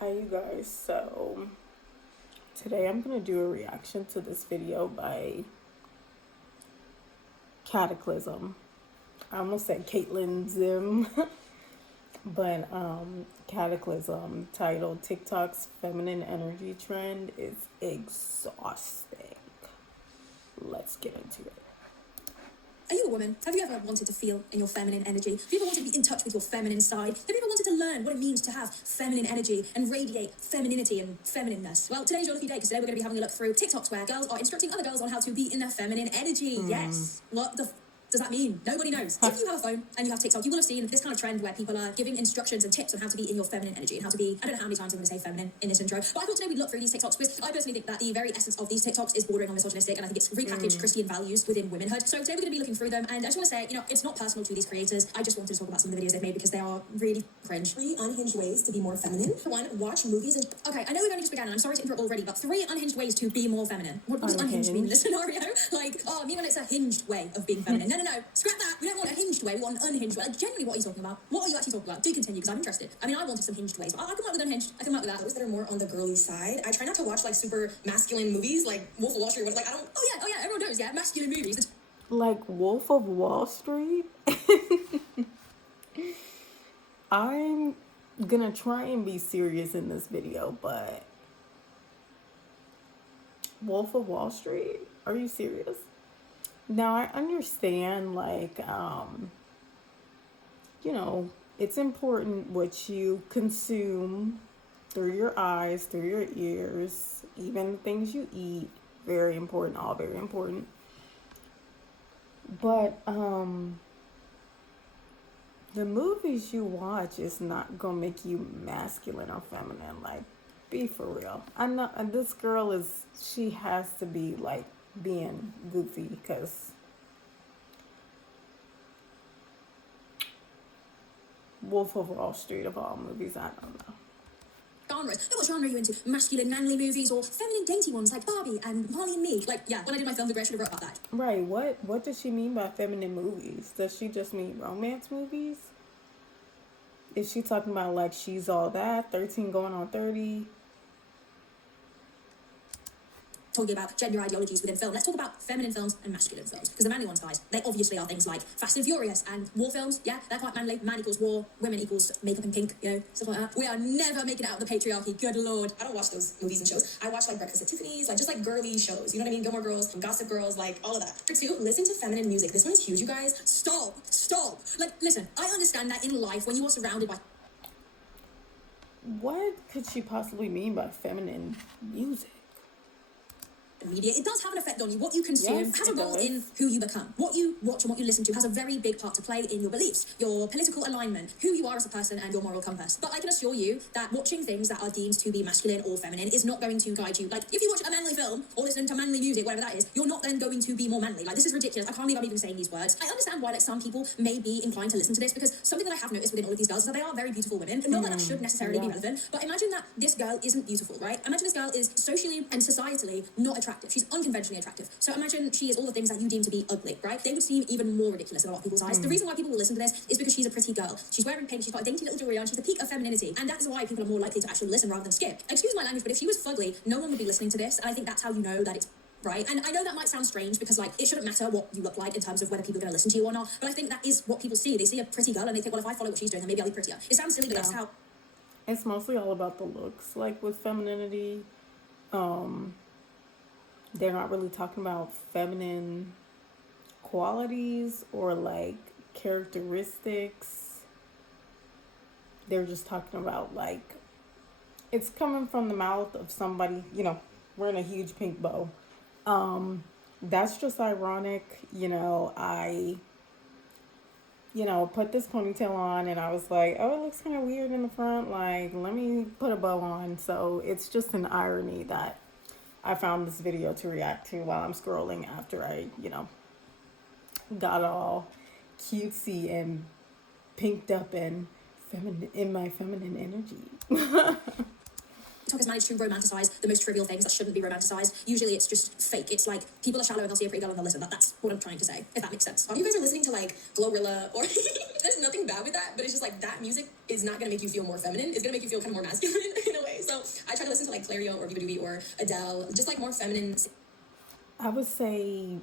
Hi you guys, so today I'm going to do a reaction to this video by Katiclyzm. I almost said Katiclyzm, but Katiclyzm, titled TikTok's Feminine Energy Trend is Exhausting. Let's get into it. Are you a woman? Have you ever wanted to feel in your feminine energy? Have you ever wanted to be in touch with your feminine side? Have you ever wanted to learn what it means to have feminine energy and radiate femininity and feminineness? Well, today's your lucky day, because today we're going to be having a look through TikToks where girls are instructing other girls on how to be in their feminine energy. Yes. What the does that mean? Nobody knows. If you have a phone and you have TikTok, you will have seen this kind of trend where people are giving instructions and tips on how to be in your feminine energy and how to be, I don't know how many times I'm going to say feminine in this intro, but I thought today we'd look through these TikToks because I personally think that the very essence of these TikToks is bordering on misogynistic, and I think it's repackaged Christian values within womanhood. So today we're going to be looking through them, and I just want to say, it's not personal to these creators. I just wanted to talk about some of the videos they've made because they are really cringe. 3 unhinged ways to be more feminine. 1, watch movies and... Okay, I know we've only just begun, and I'm sorry to interrupt already, but 3 unhinged ways to be more feminine. What does unhinged mean in this scenario? Like, oh, me when it's a hinged way of being feminine. No, scrap that. We don't want a hinged way, we want an unhinged way. Like, genuinely, what are you talking about? What are you actually talking about? Do continue, because I'm interested. I mean, I wanted some hinged ways, but I can work with unhinged. I can work with that. Those that are more on the girly side. I try not to watch, like, super masculine movies, like Wolf of Wall Street, like, I don't... Oh yeah, everyone knows, yeah, masculine movies. Like Wolf of Wall Street? I'm gonna try and be serious in this video, but Wolf of Wall Street? Are you serious? Now, I understand, like, it's important what you consume through your eyes, through your ears, even the things you eat. Very important, all very important. But, the movies you watch is not gonna make you masculine or feminine. Like, be for real. I know this girl she has to be, like, being goofy, because Wolf of Wall Street of all movies, I don't know. Genres. What genre are you into? Masculine, manly movies, or feminine, dainty ones like Barbie and Molly and Me? Like, yeah, when I did my film degree, I should have wrote about that. Right, what does she mean by feminine movies? Does she just mean romance movies? Is she talking about, like, She's All That, 13 Going on 30? Talking about gender ideologies within film, let's talk about feminine films and masculine films, because the manly ones, guys, they obviously are things like Fast and Furious and war films. Yeah, they're quite manly. Man equals war, women equals makeup and pink, stuff like that. We are never making it out of the patriarchy, good lord. I don't watch those movies and shows. I watch, like, Breakfast at Tiffany's, like, just, like, girly shows, you know what I mean? Gilmore Girls, Gossip Girls, like, all of that. For 2, listen to feminine music. This one is huge, you guys. Stop. Like, listen, I understand that in life, when you are surrounded by... What could she possibly mean by feminine music? Media, it does have an effect on you. What you consume has a role in who you become. What you watch and what you listen to has a very big part to play in your beliefs, your political alignment, who you are as a person, and your moral compass. But I can assure you that watching things that are deemed to be masculine or feminine is not going to guide you. Like, if you watch a manly film or listen to manly music, whatever that is, you're not then going to be more manly. Like, this is ridiculous. I can't believe I'm even saying these words. I understand why, like, some people may be inclined to listen to this, because something that I have noticed within all of these girls is that they are very beautiful women. Not that should necessarily be relevant, but imagine that this girl isn't beautiful, right? Imagine this girl is socially and societally not attractive. She's unconventionally attractive. So imagine she is all the things that you deem to be ugly, right? They would seem even more ridiculous in a lot of people's eyes. The reason why people will listen to this is because she's a pretty girl. She's wearing pink, she's got a dainty little jewelry on, she's the peak of femininity, and that is why people are more likely to actually listen rather than skip. Excuse my language, but if she was fugly, no one would be listening to this, and I think that's how you know that it's right. And I know that might sound strange, because, like, it shouldn't matter what you look like in terms of whether people are going to listen to you or not, but I think that is what people see. They see a pretty girl and they think, well, if I follow what she's doing, then maybe I'll be prettier. It sounds silly, but that's how... It's mostly all about the looks. Like, with femininity, they're not really talking about feminine qualities or, like, characteristics. They're just talking about, like, it's coming from the mouth of somebody, wearing a huge pink bow. That's just ironic. I put this ponytail on and I was like, oh, it looks kind of weird in the front. Like, let me put a bow on. So it's just an irony that I found this video to react to while I'm scrolling after I, got all cutesy and pinked up and in my feminine energy. TikTok has managed to romanticize the most trivial things that shouldn't be romanticized. Usually it's just fake. It's like people are shallow and they'll see a pretty girl and they'll listen. That's what I'm trying to say, if that makes sense. You guys are listening to, like, Glorilla or... There's nothing bad with that, but it's just, like, that music is not going to make you feel more feminine. It's going to make you feel kind of more masculine in a way. to like Clario or Viva Doobie or Adele, just like more feminine. I would say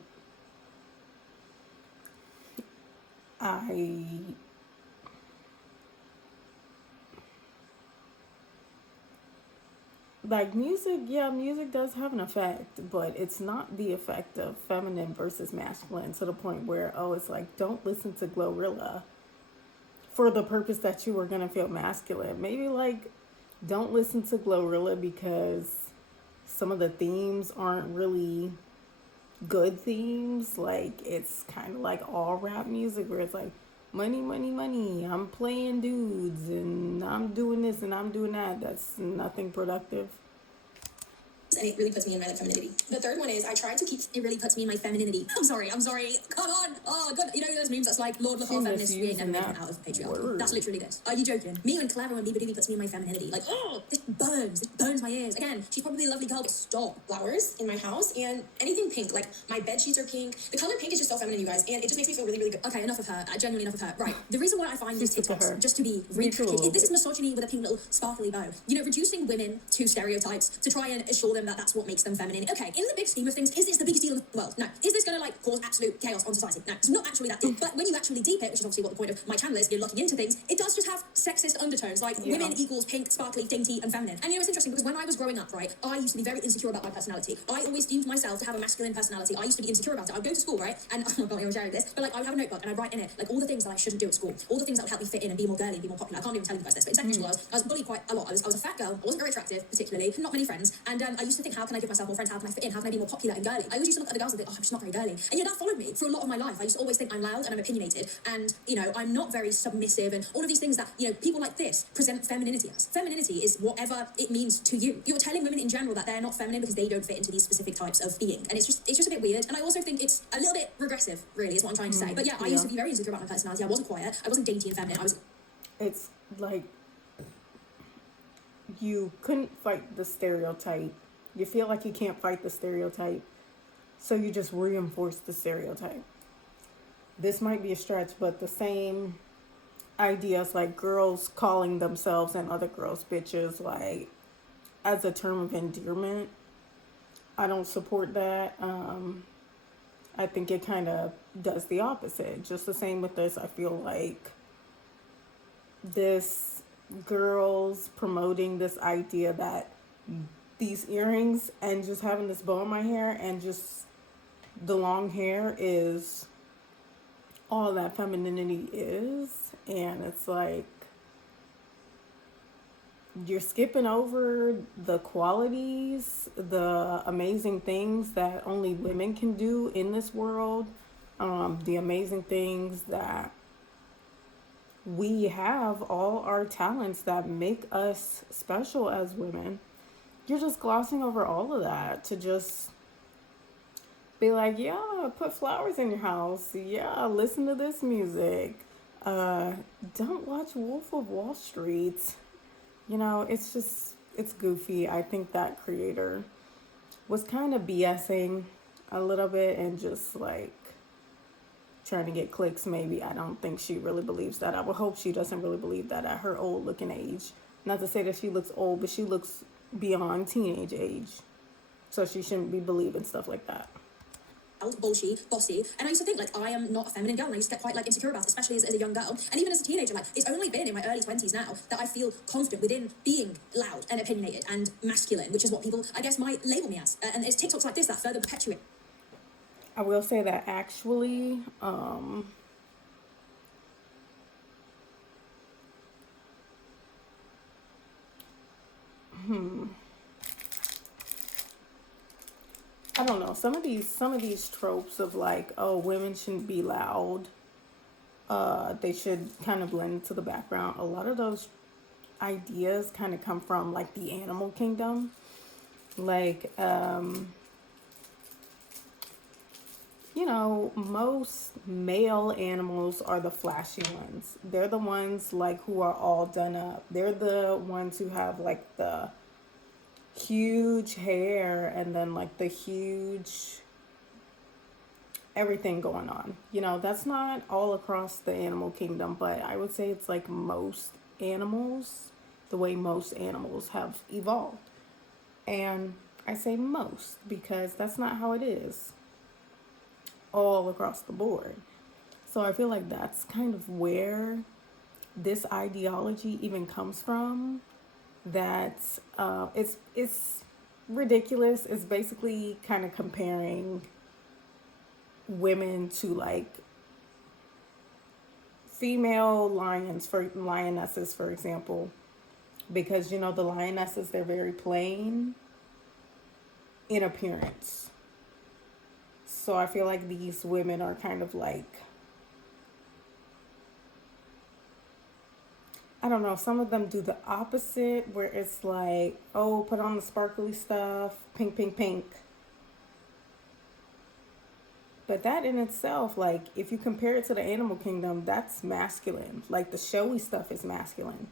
like music. Yeah, music does have an effect, but it's not the effect of feminine versus masculine to the point where, oh, it's like, don't listen to Glorilla for the purpose that you were gonna feel masculine. Maybe like, don't listen to Glorilla because some of the themes aren't really good themes. Like, it's kind of like all rap music where it's like, money, money, money, I'm playing dudes and I'm doing this and I'm doing that. That's nothing productive. And it really puts me in my like femininity. The third one is I try to keep. It really puts me in my femininity. I'm sorry. Come on. Oh, God. You know those memes that's like, Lord, look how feminists we ain't never making out of patriarchy. Word. That's literally this. Are you joking? Me and Clever and Biba Doobie puts me in my femininity. Like, oh, this burns my ears. Again, she's probably a lovely girl, but stop. Flowers in my house and anything pink. Like my bed sheets are pink. The color pink is just so feminine, you guys, and it just makes me feel really, really good. Okay, enough of her. Genuinely enough of her. Right. The reason why I find these TikToks, just to be this is misogyny with a pink little sparkly bow. You know, reducing women to stereotypes to try and assure them that that's what makes them feminine. Okay, in the big scheme of things, is this the biggest deal in the world? No. Is this going to like cause absolute chaos on society? No, it's not actually that deep. But when you actually deep it, which is obviously what the point of my channel is, you're looking into things, it does just have sexist undertones, like women equals pink, sparkly, dainty, and feminine. And you know, it's interesting because when I was growing up, right, I used to be very insecure about my personality. I always deemed myself to have a masculine personality. I used to be insecure about it. I'd go to school, right, and oh my God, I'm sharing this, but like I would have a notebook and I'd write in it like all the things that I shouldn't do at school, all the things that would help me fit in and be more girly and be more popular. I can't even tell you guys this, but in secondary school I was bullied quite a lot. I was a fat girl. I wasn't very attractive, particularly, not many friends, and I used to think, how can I give myself more friends? How can I fit in? How can I be more popular and girly? I always used to look at the girls and think, oh, I'm just not very girly. And yeah, that followed me for a lot of my life. I used to always think I'm loud and I'm opinionated and, you know, I'm not very submissive and all of these things that, you know, people like this present femininity as. Femininity is whatever it means to you. You're telling women in general that they're not feminine because they don't fit into these specific types of being. And it's just a bit weird. And I also think it's a little bit regressive, really, is what I'm trying to say. But yeah, I used to be very insecure about my personality. I wasn't quiet. I wasn't dainty and feminine. It's like you couldn't fight the stereotype. You feel like you can't fight the stereotype, so you just reinforce the stereotype. This might be a stretch, but the same ideas, like girls calling themselves and other girls bitches, like as a term of endearment, I don't support that. I think it kind of does the opposite. Just the same with this, I feel like this girls promoting this idea that these earrings and just having this bow in my hair and just the long hair is all that femininity is. And it's like, you're skipping over the qualities, the amazing things that only women can do in this world, the amazing things that we have, all our talents that make us special as women. You're just glossing over all of that to just be like, yeah, put flowers in your house. Yeah, listen to this music. Don't watch Wolf of Wall Street. You know, it's goofy. I think that creator was kind of BSing a little bit and just like trying to get clicks maybe. I don't think she really believes that. I would hope she doesn't really believe that at her old looking age. Not to say that she looks old, but she looks beyond teenage age. So she shouldn't be believing stuff like that. Bullshit, bossy, and I used to think like I am not a feminine girl, and I used to get quite like insecure about it, especially as a young girl, and even as a teenager. Like, it's only been in my early 20s now that I feel confident within being loud and opinionated and masculine, which is what people, I guess, might label me as. And it's TikToks like this that further perpetuate. I will say that actually, I don't know. Some of these tropes of like, oh, women shouldn't be loud. They should kind of blend into the background. A lot of those ideas kind of come from like the animal kingdom. Like, you know, most male animals are the flashy ones. They're the ones like who are all done up. They're the ones who have like the huge hair and then like the huge everything going on. You know, that's not all across the animal kingdom, but I would say it's like most animals, the way most animals have evolved. And I say most because that's not how it is all across the board. So I feel like that's kind of where this ideology even comes from. That it's ridiculous. It's basically kind of comparing women to like female lionesses, for example, because you know the lionesses, they're very plain in appearance. So I feel like these women are kind of like, I don't know, some of them do the opposite where it's like, oh, put on the sparkly stuff, pink, pink, pink. But that in itself, like, if you compare it to the animal kingdom, that's masculine. Like, the showy stuff is masculine.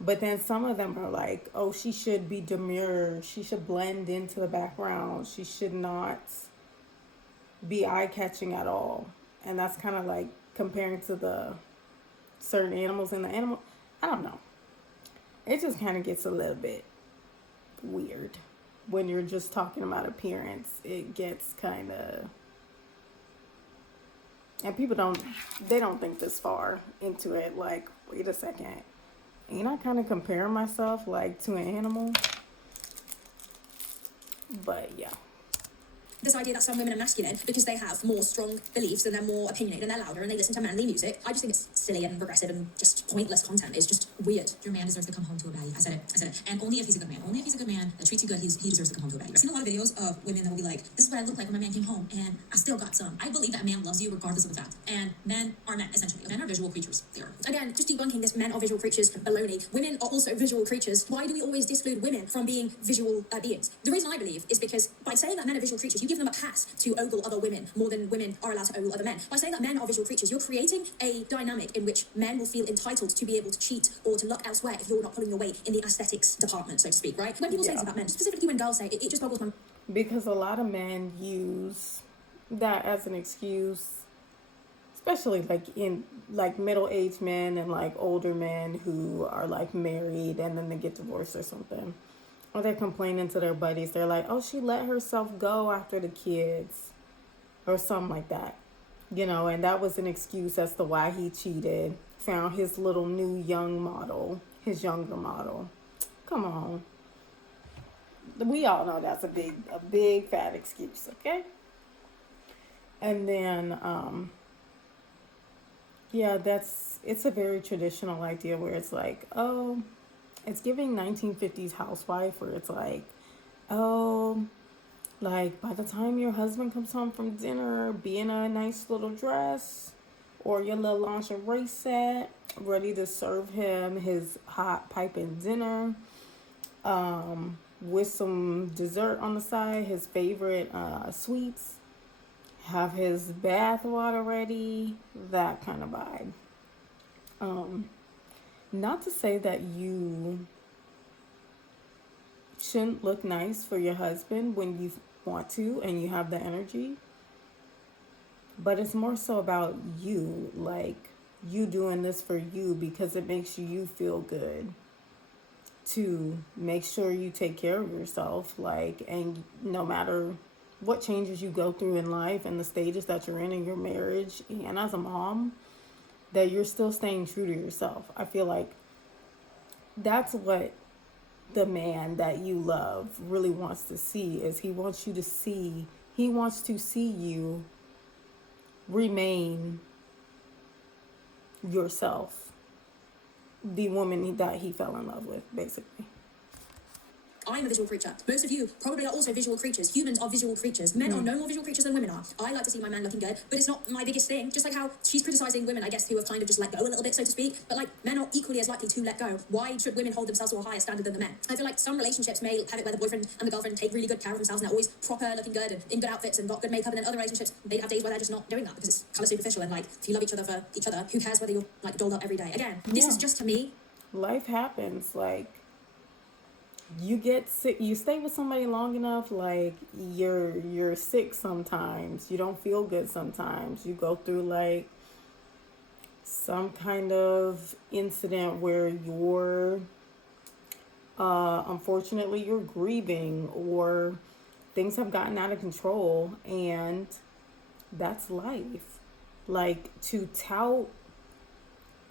But then some of them are like, oh, she should be demure. She should blend into the background. She should not be eye-catching at all. And that's kind of like comparing to the certain animals in the animal. I don't know. It just kind of gets a little bit weird. When you're just talking about appearance, it gets kind of, and people don't think this far into it. Like, wait a second, ain't I kind of comparing myself like to an animal? But yeah. This idea that some women are masculine because they have more strong beliefs and they're more opinionated and they're louder and they listen to manly music. I just think it's silly and regressive and just pointless content. It's just weird. Your man deserves to come home to a baddie. I said it. And only if he's a good man. Only if he's a good man that treats you good, he deserves to come home to a baddie. I've seen a lot of videos of women that will be like, this is what I look like when my man came home and I still got some. I believe that a man loves you regardless of the fact. And men are men, essentially. Men are visual creatures. They are. Again, just debunking this men are visual creatures baloney. Women are also visual creatures. Why do we always disclude women from being visual beings? The reason I believe is because by saying that men are visual creatures, you give them a pass to ogle other women more than women are allowed to ogle other men. By saying that men are visual creatures, you're creating a dynamic in which men will feel entitled to be able to cheat or to look elsewhere if you're not pulling your weight in the aesthetics department, so to speak, right? When people say things about men, specifically when girls say it, it just boggles my mind. Because a lot of men use that as an excuse, especially like in like middle-aged men and like older men who are like married and then they get divorced or something. Or they're complaining to their buddies. They're like, oh, she let herself go after the kids. Or something like that. You know, and that was an excuse as to why he cheated. Found his little new young model. His younger model. Come on. We all know that's a big fat excuse, okay? And then, yeah, it's a very traditional idea where it's like, oh, it's giving 1950s housewife where it's like, oh, like by the time your husband comes home from dinner, be in a nice little dress or your little lingerie set, ready to serve him his hot piping dinner, with some dessert on the side, his favorite sweets, have his bath water ready, that kind of vibe. Not to say that you shouldn't look nice for your husband when you want to and you have the energy, but it's more so about you, like you doing this for you because it makes you feel good, to make sure you take care of yourself, like, and no matter what changes you go through in life and the stages that you're in your marriage and as a mom, that you're still staying true to yourself. I feel like that's what the man that you love really wants to see, is he wants to see you remain yourself, the woman that he fell in love with, basically. I'm a visual creature. Most of you probably are also visual creatures. Humans are visual creatures. Men are no more visual creatures than women are. I like to see my man looking good, but it's not my biggest thing. Just like how she's criticizing women, I guess, who have kind of just let go a little bit, so to speak. But like, men are equally as likely to let go. Why should women hold themselves to a higher standard than the men? I feel like some relationships may have it where the boyfriend and the girlfriend take really good care of themselves and they're always proper, looking good and in good outfits and got good makeup, and then other relationships may have days where they're just not doing that because it's kind of superficial, and like, if you love each other for each other, who cares whether you're like dolled up every day? Again, this is just, to me, life happens. Like, you get sick, you stay with somebody long enough, like you're sick sometimes, you don't feel good sometimes, you go through like some kind of incident where your Unfortunately, you're grieving or things have gotten out of control, and that's life. Like, to tout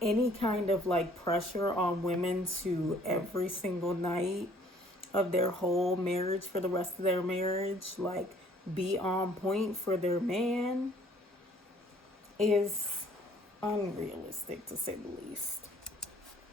any kind of like pressure on women to every single night of their whole marriage for the rest of their marriage, like be on point for their man, is unrealistic to say the least.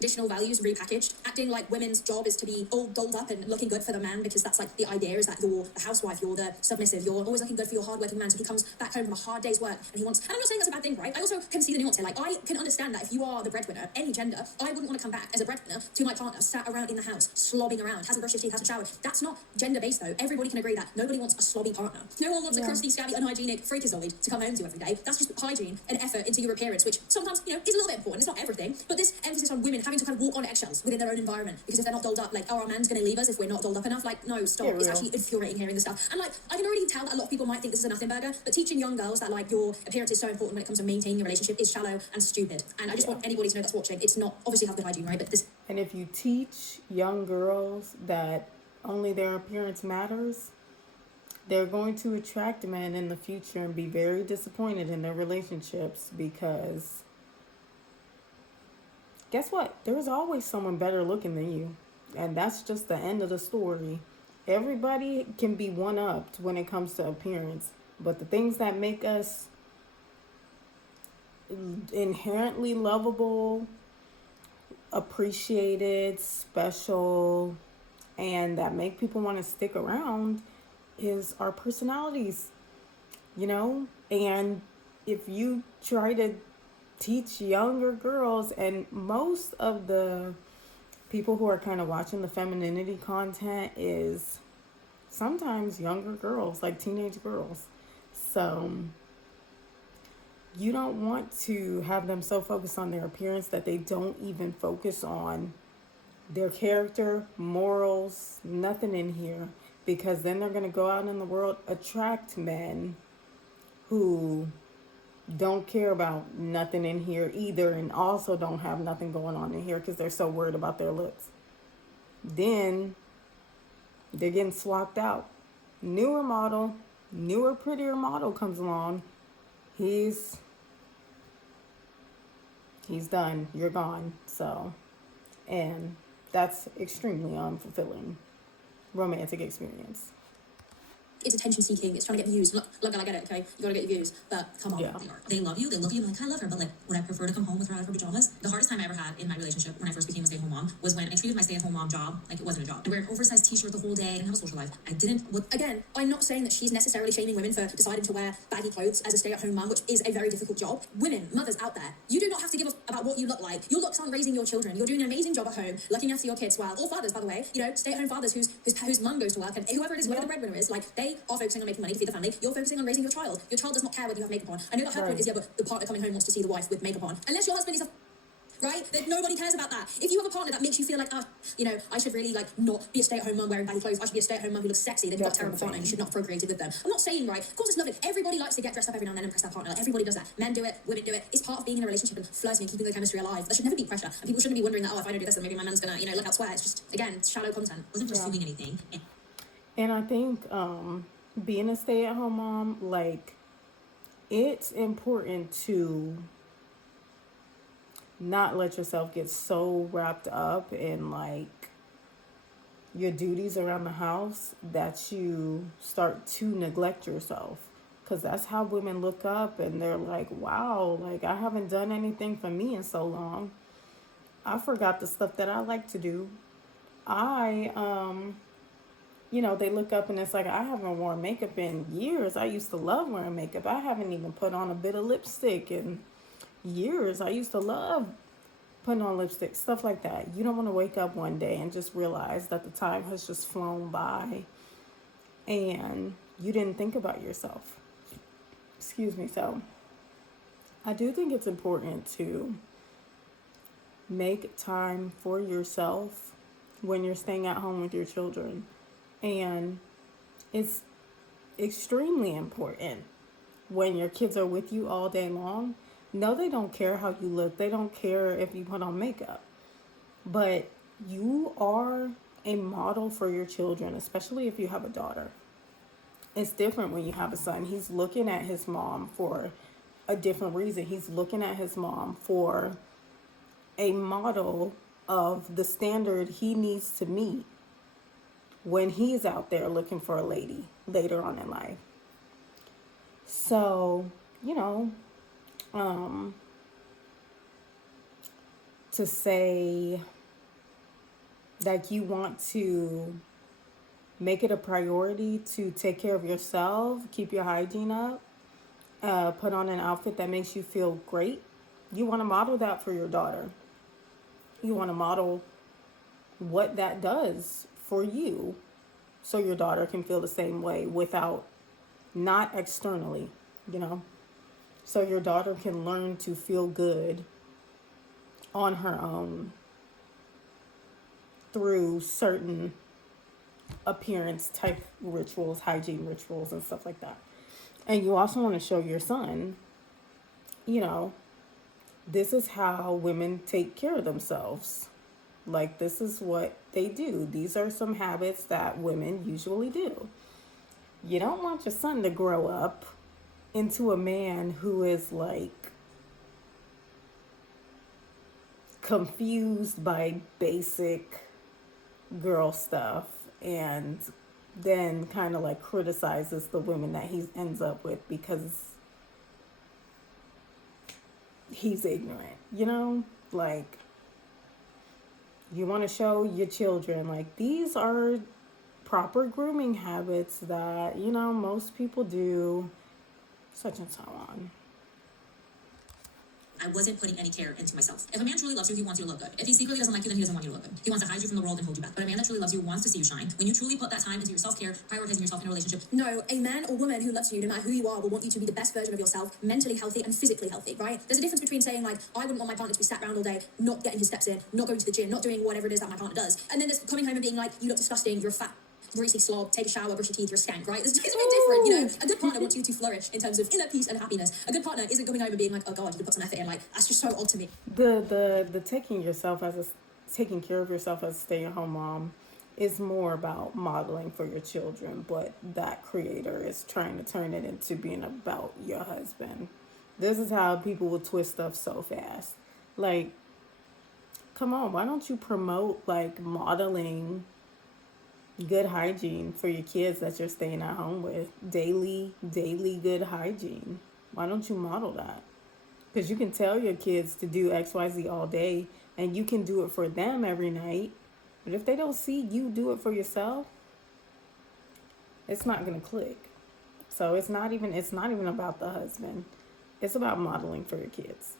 Traditional values repackaged, acting like women's job is to be all dolled up and looking good for the man, because that's like the idea is that you're the housewife, you're the submissive, you're always looking good for your hardworking man. So he comes back home from a hard day's work and he wants, and I'm not saying that's a bad thing, right? I also can see the nuance here. Like, I can understand that if you are the breadwinner, any gender, I wouldn't want to come back as a breadwinner to my partner sat around in the house, slobbing around, hasn't brushed his teeth, hasn't showered. That's not gender based though. Everybody can agree that nobody wants a slobby partner. No one wants a crusty, scabby, unhygienic freakazoid to come home to every day. That's just hygiene and effort into your appearance, which sometimes, is a little bit important. It's not everything, but this emphasis on women having to kind of walk on eggshells within their own environment, because if they're not dolled up, like, oh, our man's going to leave us if we're not dolled up enough. Like, no, stop. It's actually infuriating hearing this stuff. And like, I can already tell that a lot of people might think this is a nothing burger, but teaching young girls that like your appearance is so important when it comes to maintaining a relationship is shallow and stupid. And I just want anybody to know that's watching, it's not, obviously have good hygiene, right? But this. And if you teach young girls that only their appearance matters, they're going to attract men in the future and be very disappointed in their relationships, because guess what? There's always someone better looking than you. And that's just the end of the story. Everybody can be one-upped when it comes to appearance. But the things that make us inherently lovable, appreciated, special, and that make people want to stick around is our personalities, And if you try to teach younger girls, and most of the people who are kind of watching the femininity content is sometimes younger girls, like teenage girls. So you don't want to have them so focused on their appearance that they don't even focus on their character, morals, nothing in here, because then they're going to go out in the world, attract men who don't care about nothing in here either, and also don't have nothing going on in here because they're so worried about their looks. Then they're getting swapped out. Newer, prettier model comes along. He's done. You're gone. So, and that's extremely unfulfilling romantic experience. It's attention seeking. It's trying to get views. Look, I get it, okay? You gotta get your views. But come on. Yeah. They love you. They look at you like, I love her. But like, would I prefer to come home with her out of her pajamas? The hardest time I ever had in my relationship when I first became a stay-at-home mom was when I treated my stay-at-home mom job like it wasn't a job. I wear an oversized t-shirt the whole day. I didn't have a social life. Again, I'm not saying that she's necessarily shaming women for deciding to wear baggy clothes as a stay-at-home mom, which is a very difficult job. Women, mothers out there, you do not have to give a about what you look like. Your looks aren't raising your children. You're doing an amazing job at home, looking after your kids well. Or fathers, by the way, stay-at-home fathers whose mum goes to work, and whoever it is, whoever the breadwinner is, like, they are focusing on making money to feed the family. You're focusing on raising your child. Your child does not care whether you have makeup on. I know that her point is, yeah, but the partner coming home wants to see the wife with makeup on. Unless your husband is right? Then nobody cares about that. If you have a partner that makes you feel like, I should really, like, not be a stay-at-home mum wearing baggy clothes. I should be a stay-at-home mum who looks sexy. Then you've got a terrible partner and you should not procreate with them. I'm not saying, right? Of course it's lovely. Everybody likes to get dressed up every now and then and impress their partner. Like, everybody does that. Men do it. Women do it. It's part of being in a relationship and flirting and keeping the chemistry alive. There should never be pressure. And people shouldn't be wondering that, if I don't do this, then maybe my man's gonna, look elsewhere. It's just, again, shallow content. Wasn't pursuing anything. And I think being a stay-at-home mom, like, it's important to not let yourself get so wrapped up in, like, your duties around the house that you start to neglect yourself. Because that's how women look up and they're like, wow, like, I haven't done anything for me in so long. I forgot the stuff that I like to do. They look up and it's like, I haven't worn makeup in years. I used to love wearing makeup. I haven't even put on a bit of lipstick in years. I used to love putting on lipstick, stuff like that. You don't want to wake up one day and just realize that the time has just flown by and you didn't think about yourself. Excuse me. So I do think it's important to make time for yourself when you're staying at home with your children. And it's extremely important when your kids are with you all day long. No, they don't care how you look. They don't care if you put on makeup. But you are a model for your children, especially if you have a daughter. It's different when you have a son. He's looking at his mom for a different reason. He's looking at his mom for a model of the standard he needs to meet when he's out there looking for a lady later on in life. So, to say that you want to make it a priority to take care of yourself, keep your hygiene up, put on an outfit that makes you feel great. You want to model that for your daughter. You want to model what that does for you so your daughter can feel the same way without, not externally, So your daughter can learn to feel good on her own through certain appearance type rituals, hygiene rituals, and stuff like that. And you also want to show your son, this is how women take care of themselves. Like, this is what they do. These are some habits that women usually do. You don't want your son to grow up into a man who is like confused by basic girl stuff and then kind of like criticizes the women that he ends up with because he's ignorant, like, you want to show your children like these are proper grooming habits that most people do, such and so on. I wasn't putting any care into myself. If a man truly loves you, he wants you to look good. If he secretly doesn't like you, then he doesn't want you to look good. He wants to hide you from the world and hold you back. But a man that truly loves you wants to see you shine. When you truly put that time into your self-care, prioritizing yourself in a relationship. No, a man or woman who loves you, no matter who you are, will want you to be the best version of yourself, mentally healthy and physically healthy, right? There's a difference between saying like, I wouldn't want my partner to be sat around all day, not getting his steps in, not going to the gym, not doing whatever it is that my partner does. And then there's coming home and being like, you look disgusting, you're a fat greasy slob, take a shower, brush your teeth, you're a skank, right? It's a bit different, A good partner wants you to flourish in terms of inner peace and happiness. A good partner isn't coming home and being like, oh God, you put some effort in. Like, that's just so odd to me. The taking care of yourself as a stay-at-home mom is more about modeling for your children, but that creator is trying to turn it into being about your husband. This is how people will twist stuff so fast. Like, come on, why don't you promote like modeling good hygiene for your kids that you're staying at home with? Daily good hygiene. Why don't you model that? Because you can tell your kids to do XYZ all day and you can do it for them every night. But if they don't see you do it for yourself, it's not going to click. So it's not even about the husband. It's about modeling for your kids.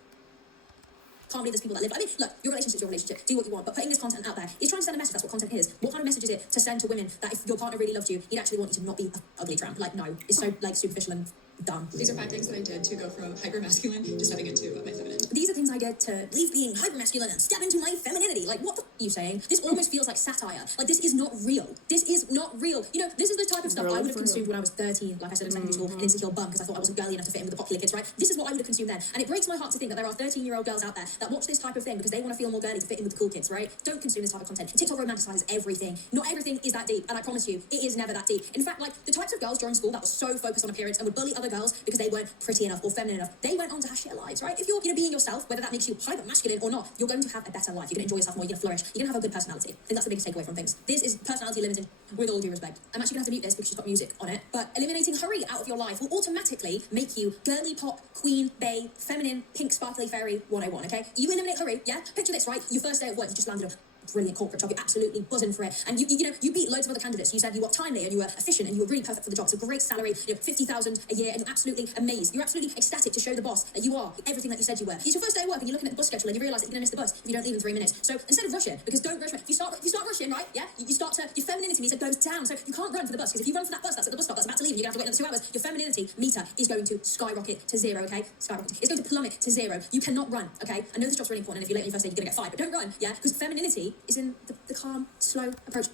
Can't believe there's people that live. I mean, look, your relationship's your relationship. Do what you want. But putting this content out there is trying to send a message. That's what content is. What kind of message is it to send to women that if your partner really loved you, he'd actually want you to not be an ugly tramp? Like, no. It's so, like, superficial and dumb. These are 5 things that I did to go from hyper-masculine to stepping into my feminine. These are things I did to leave being hyper-masculine and step into my femininity. Like, what the are you saying? This almost feels like satire. Like, this is not real. This is not real. This is the type of stuff I would have consumed when I was 13, like I said in secondary school, an insecure bum because I thought I wasn't girly enough to fit in with the popular kids, right? This is what I would have consumed then. And it breaks my heart to think that there are 13-year-old girls out there that watch this type of thing because they want to feel more girly to fit in with the cool kids, right? Don't consume this type of content. TikTok romanticizes everything. Not everything is that deep, and I promise you, it is never that deep. In fact, like, the types of girls during school that were so focused on appearance and would bully other girls because they weren't pretty enough or feminine enough, they went on to have shit lives, right? If you're being yourself, whether that makes you hyper masculine or not, you're going to have a better life. You're going to enjoy yourself more. You're going to flourish. You're going to have a good personality. I think that's the biggest takeaway from things. This is personality limited, with all due respect. I'm actually going to have to mute this because she's got music on it. But eliminating hurry out of your life will automatically make you girly pop, queen, bae, feminine, pink sparkly fairy 101, okay? You eliminate hurry, yeah? Picture this, right? Your first day of work, you just landed a brilliant corporate job. You're absolutely buzzing for it. And you beat loads of other candidates. You said you were timely and you were efficient and you were really perfect for the job. It's a great salary, 50,000 a year, and you're absolutely amazed. You're absolutely ecstatic to show the boss that you are everything that you said you were. It's your first day of work and you're looking at the bus schedule and you realise that you're going to miss the bus if you don't leave in 3 minutes. So instead of rushing, because don't rush, if you start rushing, right? Yeah, your femininity meter goes down. So you can't run for the bus because if you run for that bus that's at the bus stop that's about to leave and you're going to have to wait another 2 hours, your femininity meter is going to skyrocket to zero, okay? Skyrocket. It's going to plummet to zero. You cannot run, okay? I know this job's really important, and if you're late on your first day, you're going to get fired, but don't run, yeah? Because femininity is in the calm, slow approach.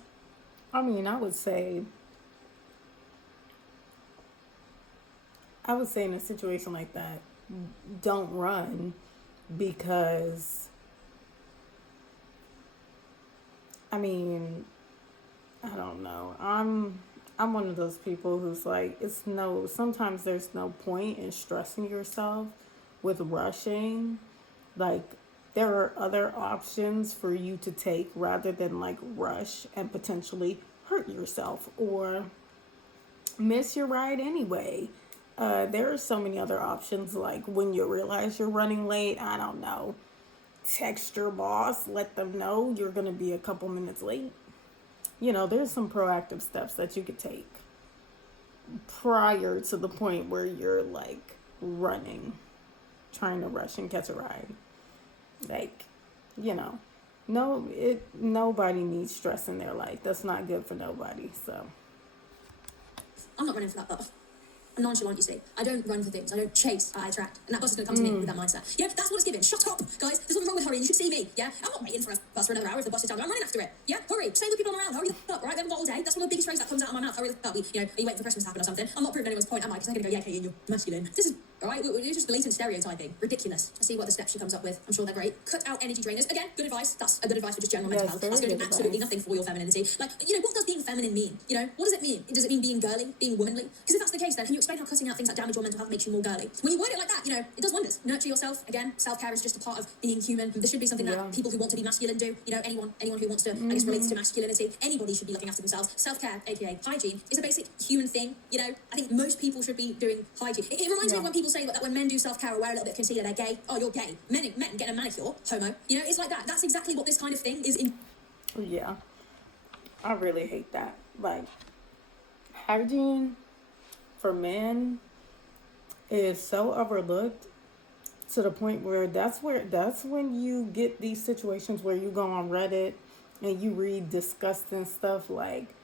I mean, I would say in a situation like that, don't run, because I mean, I don't know. I'm one of those people who's like, sometimes there's no point in stressing yourself with rushing. Like, there are other options for you to take rather than like rush and potentially hurt yourself or miss your ride anyway. There are so many other options, like when you realize you're running late, I don't know, text your boss, let them know you're going to be a couple minutes late. There's some proactive steps that you could take prior to the point where you're like running, trying to rush and catch a ride. Like, you know, nobody needs stress in their life. That's not good for nobody. So I'm not running for that buff. I'm nonchalant, you see. I don't run for things. I don't chase. I attract. And that bus is going to come to me with that mindset. Yeah, that's what it's given. Shut up, guys. There's nothing wrong with hurrying. You should see me. Yeah, I'm not waiting for a bus for another hour if the bus is down. I'm running after it. Yeah, hurry. Stay with people around. Hurry the up, right? We haven't got all day. That's one of the biggest phrases that comes out of my mouth. Hurry the up. Are you waiting for Christmas to happen or something? I'm not proving anyone's point, am I? Because I'm going to go, yeah, Katie, you're masculine. This is, all right? We're just blatant stereotyping. Ridiculous. Let's see what the steps she comes up with. I'm sure they're great. Cut out energy drainers. Again, good advice. That's a good advice for just general mental health. That's going to do absolutely nothing for your femininity. Like, what does being feminine mean? What does it mean? Does it mean being girly? Being womanly? Because if that's the case, then can you explain how cutting out things that damage your mental health makes you more girly? When you word it like that, it does wonders. Nurture yourself. Again, self-care is just a part of being human. This should be something that people who want to be masculine do. Anyone who wants to, I guess, relates to masculinity. Anybody should be looking after themselves. Self-care, aka hygiene, is a basic human thing. I think most people should be doing hygiene. It reminds me of when people say that when men do self-care or wear a little bit of concealer, they're gay. Oh, you're gay. Men getting a manicure, homo. It's like that. That's exactly what this kind of thing is in. Yeah, I really hate that. Like, hygiene for men is so overlooked to the point where that's when you get these situations where you go on Reddit and you read disgusting stuff like,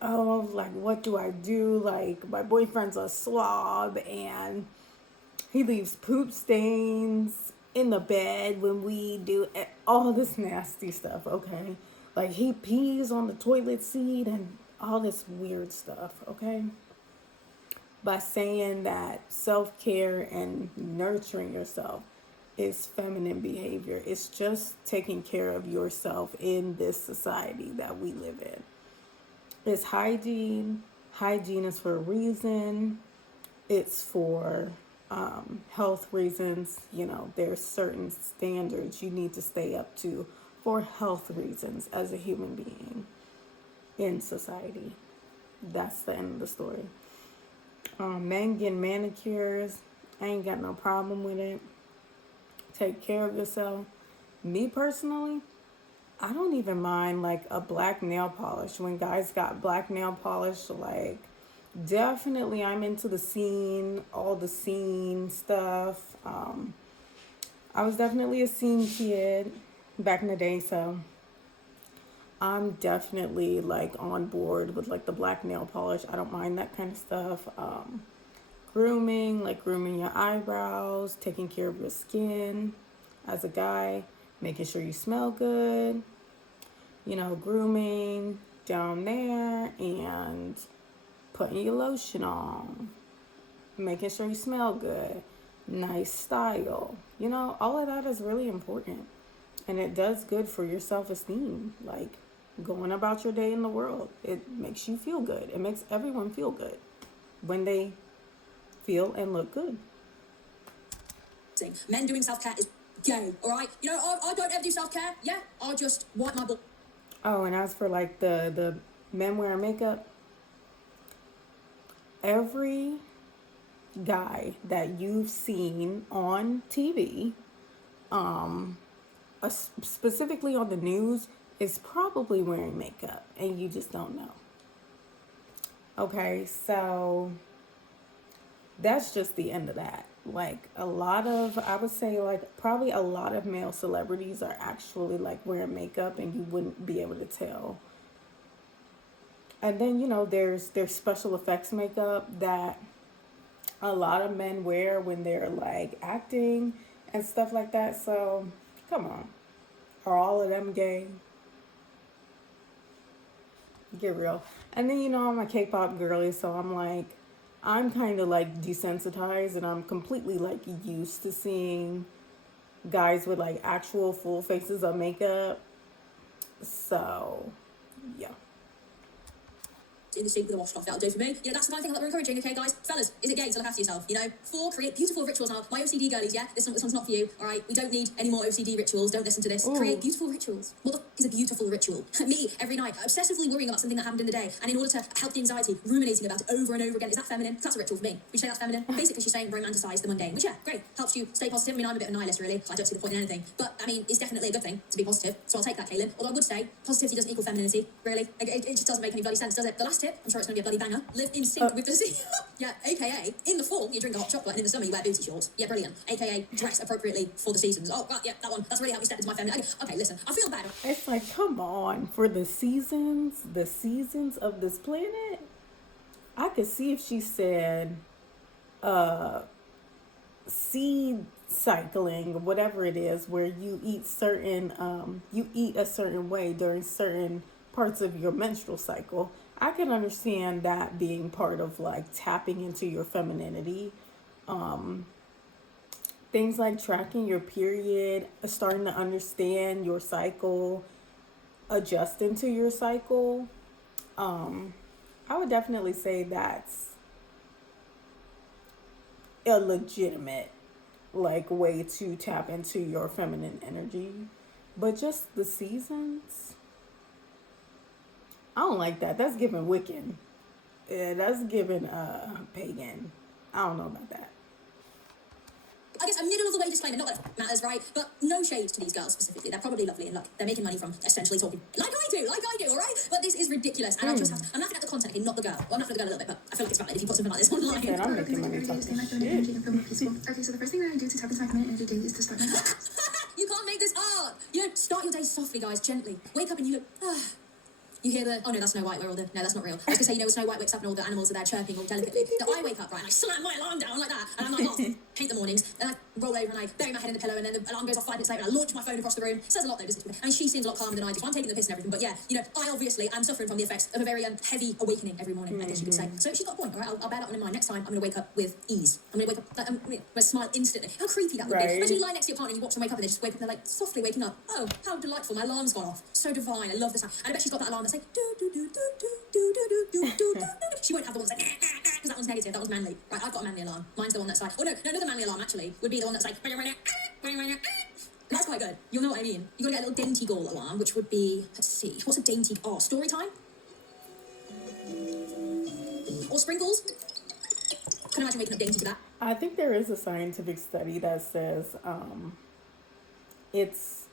oh, like, what do I do? Like, my boyfriend's a slob and he leaves poop stains in the bed when we do all this nasty stuff, okay? Like, he pees on the toilet seat and all this weird stuff, okay? By saying that self-care and nurturing yourself is feminine behavior. It's just taking care of yourself in this society that we live in. It's hygiene. Hygiene is for a reason. It's for health reasons. There's certain standards you need to stay up to for health reasons as a human being in society. That's the end of the story. Men getting manicures, I ain't got no problem with it. Take care of yourself. Me personally, I don't even mind like a black nail polish. When guys got black nail polish, like, definitely I'm into the scene, all the scene stuff. I was definitely a scene kid back in the day, so I'm definitely like on board with like the black nail polish. I don't mind that kind of stuff. Grooming, like grooming your eyebrows, taking care of your skin as a guy, making sure you smell good, grooming down there and putting your lotion on, making sure you smell good, nice style. All of that is really important. And it does good for your self-esteem. Like, going about your day in the world, it makes you feel good. It makes everyone feel good when they feel and look good. Men doing self-care is gay, all right? I don't ever do self-care. Yeah, I'll just wipe my butt. Oh, and as for like the men wearing makeup, every guy that you've seen on TV, specifically on the news, is probably wearing makeup and you just don't know. Okay, so that's just the end of that. Like, I would say like probably a lot of male celebrities are actually like wearing makeup and you wouldn't be able to tell. And then, there's special effects makeup that a lot of men wear when they're like acting and stuff like that. So, come on. Are all of them gay? Get real. And then, I'm a K-pop girly, so I'm kind of like desensitized and I'm completely like used to seeing guys with like actual full faces of makeup. So, yeah. in the sink with a washcloth. That'll do for me. You know, that's the kind of thing that we're encouraging, okay, guys? Fellas, is it gay to look after yourself? You know, 4, create beautiful rituals. Now, my OCD girlies, yeah, this one's not for you, all right? We don't need any more OCD rituals. Don't listen to this. Ooh. Create beautiful rituals. What the f*** is a beautiful ritual? Me, every night, obsessively worrying about something that happened in the day, and in order to help the anxiety, ruminating about it over and over again. Is that feminine? That's a ritual for me. Would you say that's feminine? Basically, she's saying romanticize the mundane, which, yeah, great. Helps you stay positive. I mean, I'm a bit of a nihilist, really. I don't see the point in anything. But, I mean, it's definitely a good thing to be positive. So I'll take that, Kaylin. Although I would say, positivity doesn't equal femininity, really. It just doesn't make any bloody sense, does it? The last tip, I'm sure it's going to be a bloody banger. Live in sync with the sea. Yeah, AKA, in the fall, you drink a hot chocolate, and in the summer, you wear booty shorts. Yeah, brilliant. AKA, dress appropriately for the seasons. Oh, right, yeah, that one. That's really how we step into my feminine. Okay, listen, I feel bad. It's like, come on, for the seasons of this planet. I could see if she said seed cycling, whatever it is, where you eat a certain way during certain parts of your menstrual cycle. I can understand that being part of like tapping into your femininity. Things like tracking your period, starting to understand your cycle, adjusting to your cycle. I would definitely say that's a legitimate like way to tap into your feminine energy. But just the seasons, I don't like that. That's giving Wiccan. Yeah, that's giving pagan. I don't know about that. I guess a middle of the way disclaimer, not that it matters, right? But no shade to these girls specifically. They're probably lovely and they're making money from essentially talking like I do, all right? But this is ridiculous. And I'm laughing at the content again, not the girl. Well, I'm laughing at the girl a little bit, but I feel like it's valid if you put something like this online. Yeah, I'm making money talking shit. Okay, so the first thing that I do to tap into my feminine energy daily is to start my day. You can't make this art. You know, start your day softly, guys, gently. Wake up and you go, You hear the, oh no, that's Snow White, no, that's not real. I was gonna say, you know, when Snow White wakes up and all the animals are there chirping all delicately. That I wake up, right, and I slam my alarm down like that, and I'm like, oh, hate the mornings. And I roll over and I bury my head in the pillow, and then the alarm goes off 5 minutes later, and I launch my phone across the room. It says a lot though, doesn't it? I mean, she seems a lot calmer than I do, so I'm taking the piss and everything. But yeah, you know, I obviously am suffering from the effects of a very heavy awakening every morning, I guess you could say. So she's got a point, all right? I'll bear that one in mind. Next time, I'm gonna wake up with ease. I'm gonna wake up, I'm gonna smile instantly. How creepy that would be. Imagine you lie next to your partner and you watch them wake up and they just wake up and they're like softly waking up. Oh, how delightful, my alarm's gone off. So divine, I love the sound. And I bet she's got that alarm that's like, she won't have the one that's like, because that one's negative, that one's manly. Right, I've got a manly alarm. Mine's the one that's like, oh no, another manly alarm actually would be the one that's like, that's quite good. You'll know what I mean. You gotta get a little dainty goal alarm, which would be, let's see, what's a dainty, story time? Or sprinkles? Can't imagine waking up dainty to that. I think there is a scientific study that says it's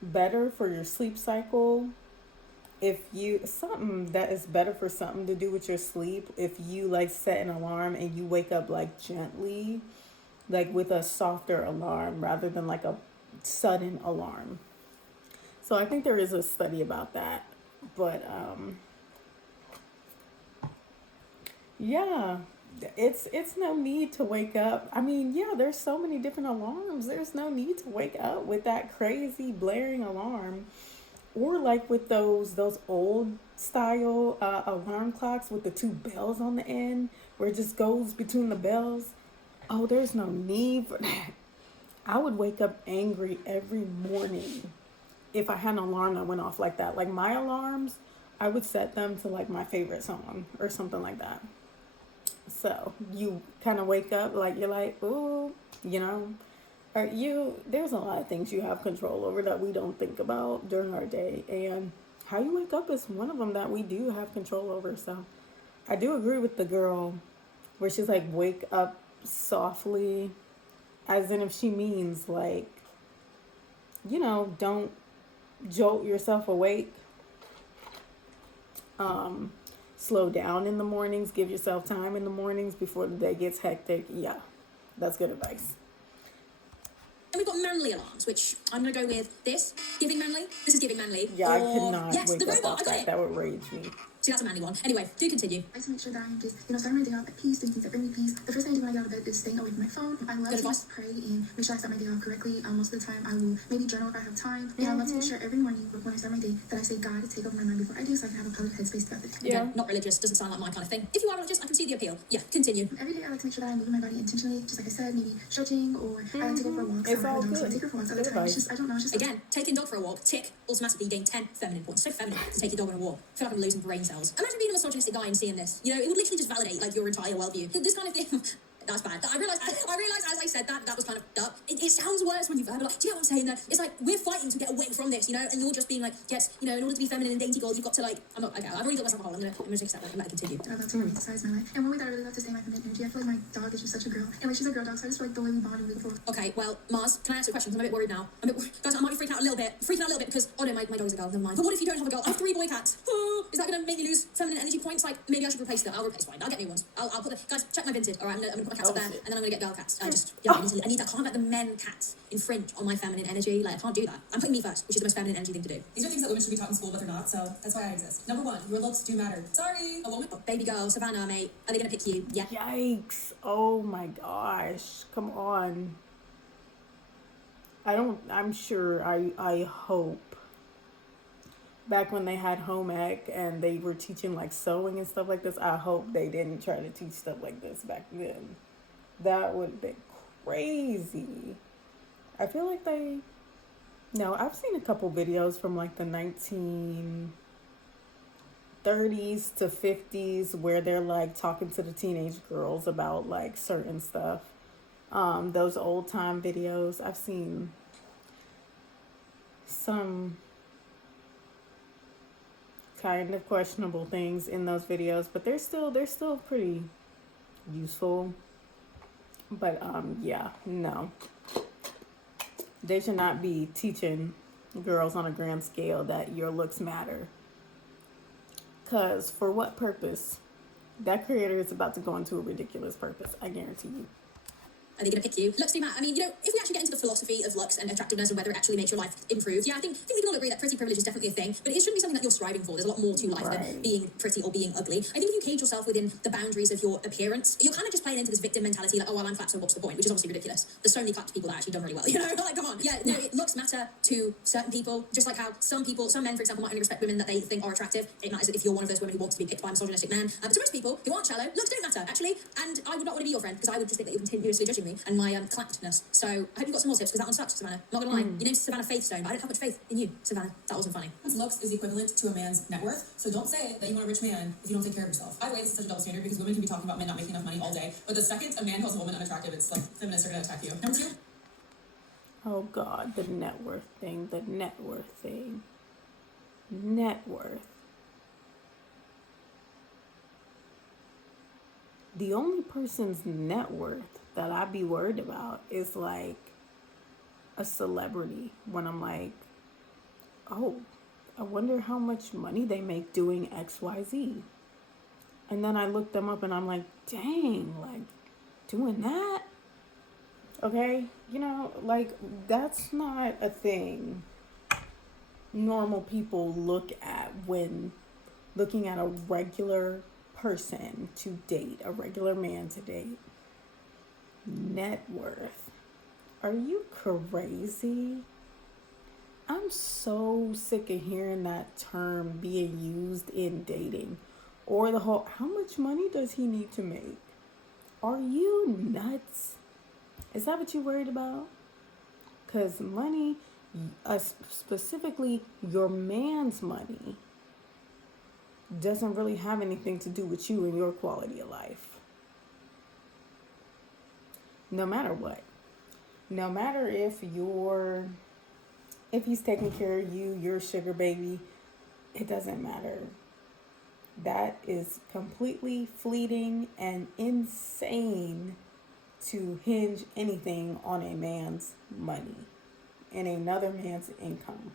better for your sleep cycle if you something that is better for something to do with your sleep if you like set an alarm and you wake up like gently, like with a softer alarm rather than like a sudden alarm. So I think there is a study about that. But yeah, it's no need to wake up. I mean, yeah, there's so many different alarms. There's no need to wake up with that crazy blaring alarm. Or like with those old style alarm clocks with the 2 bells on the end where it just goes between the bells. Oh, there's no need for that. I would wake up angry every morning if I had an alarm that went off like that. Like my alarms, I would set them to like my favorite song or something like that. So you kind of wake up like you're like, ooh, you know. There's a lot of things you have control over that we don't think about during our day, and how you wake up is one of them that we do have control over. So I do agree with the girl where she's like, wake up softly, as in if she means like, you know, don't jolt yourself awake. Slow down in the mornings, give yourself time in the mornings before the day gets hectic. Yeah, that's good advice. And we've got manly alarms, which I'm going to go with this. Giving manly. This is giving manly. Yeah, I could not yes, wake the up robot. off I got that. it. That would rage me. See, that's a manly one. Anyway, do continue. I like to make sure that I'm just, starting my day off at peace, doing things that bring me peace. The first thing I do when I get out of bed is staying away from my phone. I love to just pray and make sure I start my day off correctly. Most of the time, I will maybe journal if I have time. And I love to make sure every morning when I start my day that I say, God, take over my mind before I do, so I can have a solid headspace throughout the day. Yeah. Again, not religious, doesn't sound like my kind of thing. If you are religious, I can see the appeal. Yeah, continue. Every day I like to make sure that I'm moving my body intentionally, just like I said, maybe stretching, or I like to go for walks. It's I all have a dog, so I good. take her for walks all the Good time. It's advice. just, I don't know, it's just Again, taking dog for a walk, tick, automatically you gain 10 feminine points. So feminine to take your dog on a walk. I feel like I'm losing brain cells. Imagine being a misogynistic guy and seeing this. You know, it would literally just validate like your entire worldview. This kind of thing. That's bad. I realised as I said that was kind of duh. It sounds worse when you verbalize. Do you know what I'm saying? That it's like we're fighting to get away from this, you know, and you're just being like, yes, you know, in order to be feminine and dainty girl, you've got to like. I'm not okay. I've already got myself a hole. I'm gonna take a step back and let it continue. about to romanticize my life. And one way that I really love to stay in my feminine energy, I feel like my dog is just such a girl. And like she's a girl dog, so I just feel like the way we bond and we look forward. Okay, well, Mars, can I ask you a question? 'Cause I'm a bit worried now. Guys, I might be freaking out a little bit because oh no, my dog is a girl. Never mind. But what if you don't have a girl? I have 3 boy cats. Is that gonna make me lose feminine energy points? Like maybe I should replace them. I'll replace mine. I'll get new ones. I'll put the guys check my vintage. All right, I'm gonna put my cats up there, and then I'm gonna get girl cats. I need that. I can't let the men cats infringe on my feminine energy. Like I can't do that. I'm putting me first, which is the most feminine energy thing to do. These are things that women should be taught in school, but they're not, so that's why I exist. Number 1, your looks do matter. Sorry, a woman. Baby girl, Savannah, mate. Are they gonna pick you? Yeah. Yikes. Oh my gosh. Come on. I'm sure, I hope. Back when they had home ec and they were teaching like sewing and stuff like this, I hope they didn't try to teach stuff like this back then. That would have been crazy. I feel like no, I've seen a couple videos from like the 1930s to 50s where they're like talking to the teenage girls about like certain stuff. Those old time videos. I've seen some kind of questionable things in those videos, but they're still pretty useful. But yeah, no. They should not be teaching girls on a grand scale that your looks matter. 'Cause for what purpose? That creator is about to go into a ridiculous purpose, I guarantee you. Are they going to pick you? Looks do matter. I mean, you know, if we actually get into the philosophy of looks and attractiveness and whether it actually makes your life improve, yeah, I think we can all agree that pretty privilege is definitely a thing, but it shouldn't be something that you're striving for. There's a lot more to life than being pretty or being ugly. I think if you cage yourself within the boundaries of your appearance, you're kind of just playing into this victim mentality, like, oh, well, I'm fat, so what's the point? Which is obviously ridiculous. There's so many clapped people that actually done really well, you know? Like, come on. Yeah, no, looks matter to certain people, just like how some men, for example, might only respect women that they think are attractive. It matters if you're one of those women who wants to be picked by a misogynistic man. But to most people who aren't shallow, looks don't matter, actually. And I would not want to be your friend because I would just think that you're continuously judging me and my clappedness. So I hope you've got some more tips because that one sucks, Savannah. Not gonna lie. Your name's Savannah Faithstone, but I don't have much faith in you, Savannah. That wasn't funny. Looks is equivalent to a man's net worth, so don't say that you want a rich man if you don't take care of yourself. By the way, this is such a double standard because women can be talking about men not making enough money all day, but the second a man calls a woman unattractive, it's like feminists are gonna attack you. Number 2. Oh God, the net worth thing. Net worth. The only person's net worth that I'd be worried about is like a celebrity when I'm like, oh, I wonder how much money they make doing XYZ. And then I look them up and I'm like, dang, like doing that? Okay, you know, like that's not a thing normal people look at when looking at a regular person to date, a regular man to date. Net worth. Are you crazy? I'm so sick of hearing that term being used in dating. Or the whole, how much money does he need to make? Are you nuts? Is that what you're worried about? Because money, specifically your man's money, doesn't really have anything to do with you and your quality of life. No matter what. No matter if he's taking care of you, your sugar baby, it doesn't matter. That is completely fleeting and insane to hinge anything on a man's money and another man's income.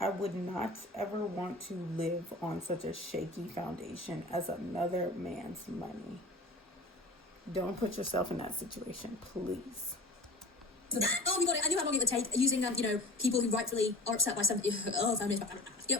I would not ever want to live on such a shaky foundation as another man's money. Don't put yourself in that situation, please. Oh, we got it. I knew how long it would take using, people who rightfully are upset by something. Oh, feminism.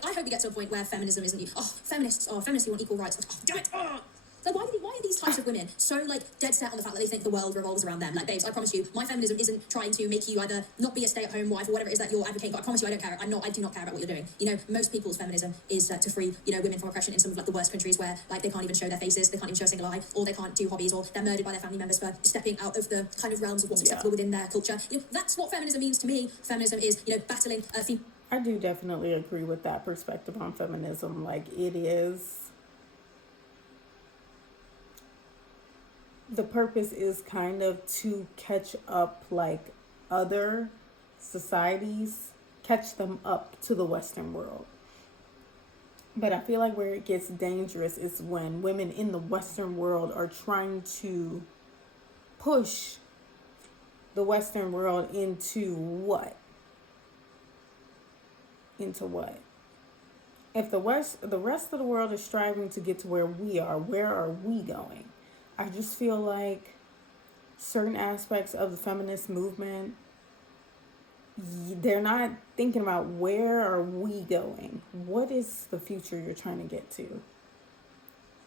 I hope we get to a point where feminism isn't. Feminists who want equal rights. Oh, damn it. Oh. So why are these types of women so like dead set on the fact that they think the world revolves around them? Like, babes, I promise you, my feminism isn't trying to make you either not be a stay-at-home wife or whatever it is that you're advocating. But I promise you, I don't care. I do not care about what you're doing. You know, most people's feminism is to free, you know, women from oppression in some of like the worst countries where like they can't even show their faces, they can't even show a single eye, or they can't do hobbies, or they're murdered by their family members for stepping out of the kind of realms of what's acceptable within their culture. You know, that's what feminism means to me. Feminism is, you know, battling I do definitely agree with that perspective on feminism. Like, it is, the purpose is kind of to catch up like other societies, catch them up to the Western world. But I feel like where it gets dangerous is when women in the Western world are trying to push the Western world into what? Into what? If the rest of the world is striving to get to where we are, where are we going? I just feel like certain aspects of the feminist movement, they're not thinking about where are we going? What is the future you're trying to get to?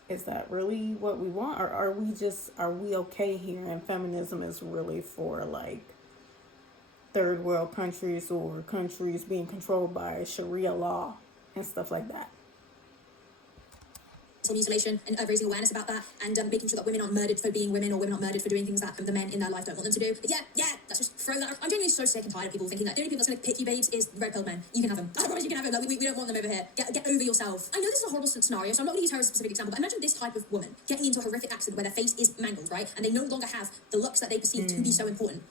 Is that really what we want? Or are we okay here? And feminism is really for like third world countries or countries being controlled by Sharia law and stuff like that. mutilation and raising awareness about that, and making sure that women aren't murdered for being women, or women aren't murdered for doing things that the men in their life don't want them to do. But yeah, let's just throw that. I'm genuinely so sick and tired of people thinking that the only people that's going to pick you, babes, is red-pilled men. You can have them. I promise you can have them. Like, we don't want them over here. Get over yourself. I know this is a horrible scenario, so I'm not going to use her as a specific example, but imagine this type of woman getting into a horrific accident where their face is mangled, right? And they no longer have the looks that they perceive to be so important.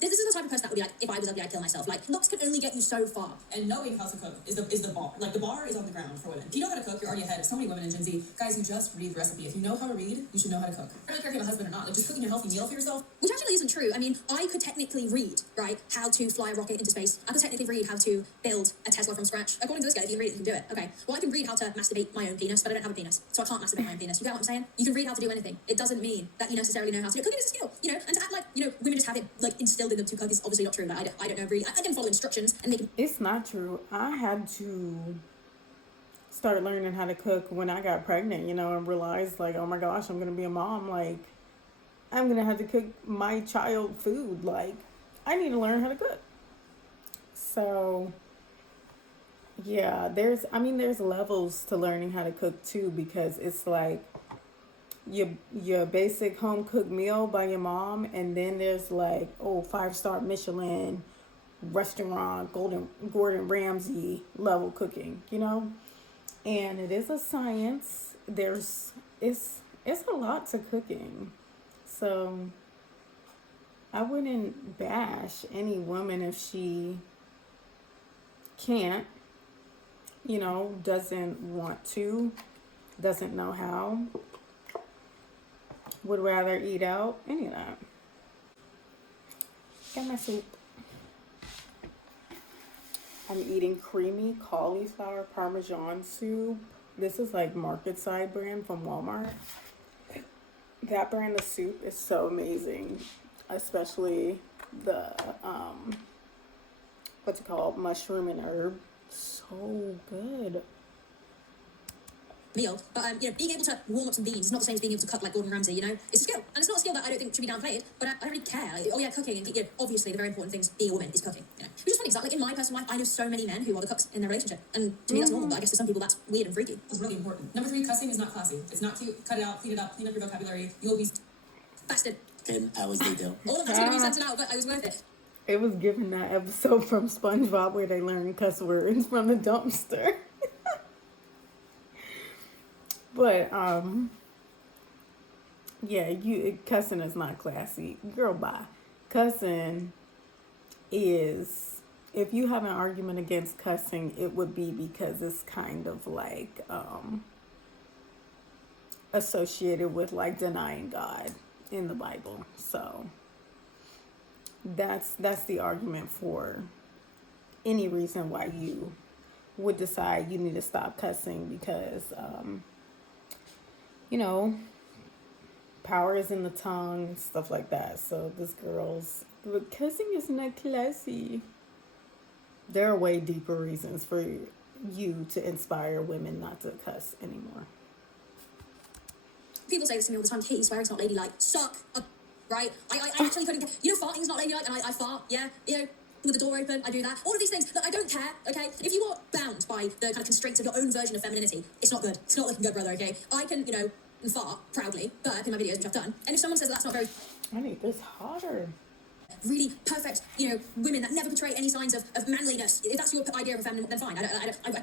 This is the type of person that would be like, if I was ugly, I'd kill myself. Like, looks can only get you so far. And knowing how to cook is the bar. Like, the bar is on the ground for women. If you know how to cook, you're already ahead of so many women in Gen Z. Guys, you just read the recipe. If you know how to read, you should know how to cook. I don't care if you have a husband or not. Like, just cooking a healthy meal for yourself. Which actually isn't true. I mean, I could technically read, right, how to fly a rocket into space. I could technically read how to build a Tesla from scratch. According to this guy, if you can read it, you can do it. Okay. Well, I can read how to masturbate my own penis, but I don't have a penis, so I can't masturbate my own penis. You get what I'm saying? You can read how to do anything. It doesn't mean that you necessarily know how to do it. Cooking is a skill, you know, and to act like, you know, women just have it, like, instilled in them to cook is obviously not true. Like, I don't know, really. I can follow instructions and make... It's not true. I had to start learning how to cook when I got pregnant, you know, and realized, like, oh my gosh, I'm going to be a mom. Like, I'm going to have to cook my child food. Like, I need to learn how to cook. So, yeah, there's levels to learning how to cook too, because it's like your basic home cooked meal by your mom, and then there's like, 5-star Michelin restaurant, Gordon Ramsay level cooking, you know? And it is a science. It's a lot to cooking. So I wouldn't bash any woman if she can't, you know, doesn't want to, doesn't know how, would rather eat out, any of that. Got my soup. I'm eating creamy cauliflower Parmesan soup. This is like market side brand from Walmart. That brand of soup is so amazing, especially the what's it called, mushroom and herb. So good. Meal, but you know, being able to warm up some beans is not the same as being able to cook like Gordon Ramsay. You know, it's a skill, and it's not a skill that I don't think should be downplayed. But I don't really care. Like, oh yeah, cooking, and you know, obviously the very important things being a woman is cooking. You know, which is funny because like in my personal life, I know so many men who are the cooks in their relationship, and to me that's normal. But I guess to some people that's weird and freaky. It's really important. Number 3, cussing is not classy. It's not cute. Cut it out, clean it up, clean up your vocabulary. You'll be Bastard. 10 hours later. All of that's gonna be censored out, but I was worth it. It was given that episode from SpongeBob where they learn cuss words from the dumpster. But, yeah, cussing is not classy. Girl, bye. Cussing is, if you have an argument against cussing, it would be because it's kind of like, associated with like denying God in the Bible. So that's the argument for any reason why you would decide you need to stop cussing, because, you know, power is in the tongue, stuff like that. So this but cussing is not classy. There are way deeper reasons for you to inspire women not to cuss anymore. People say this to me all the time, Kate, swearing's not ladylike. Suck a right? I actually couldn't, farting's not ladylike, and I fart, yeah, with the door open, I do that. All of these things, look, I don't care, okay? If you are bound by the kind of constraints of your own version of femininity, it's not good. It's not looking good, brother, okay? I can, fart proudly, burp in my videos, which I've done. And if someone says that's not very... I need this hotter. Really perfect, women that never portray any signs of manliness. If that's your idea of a feminine, then fine. I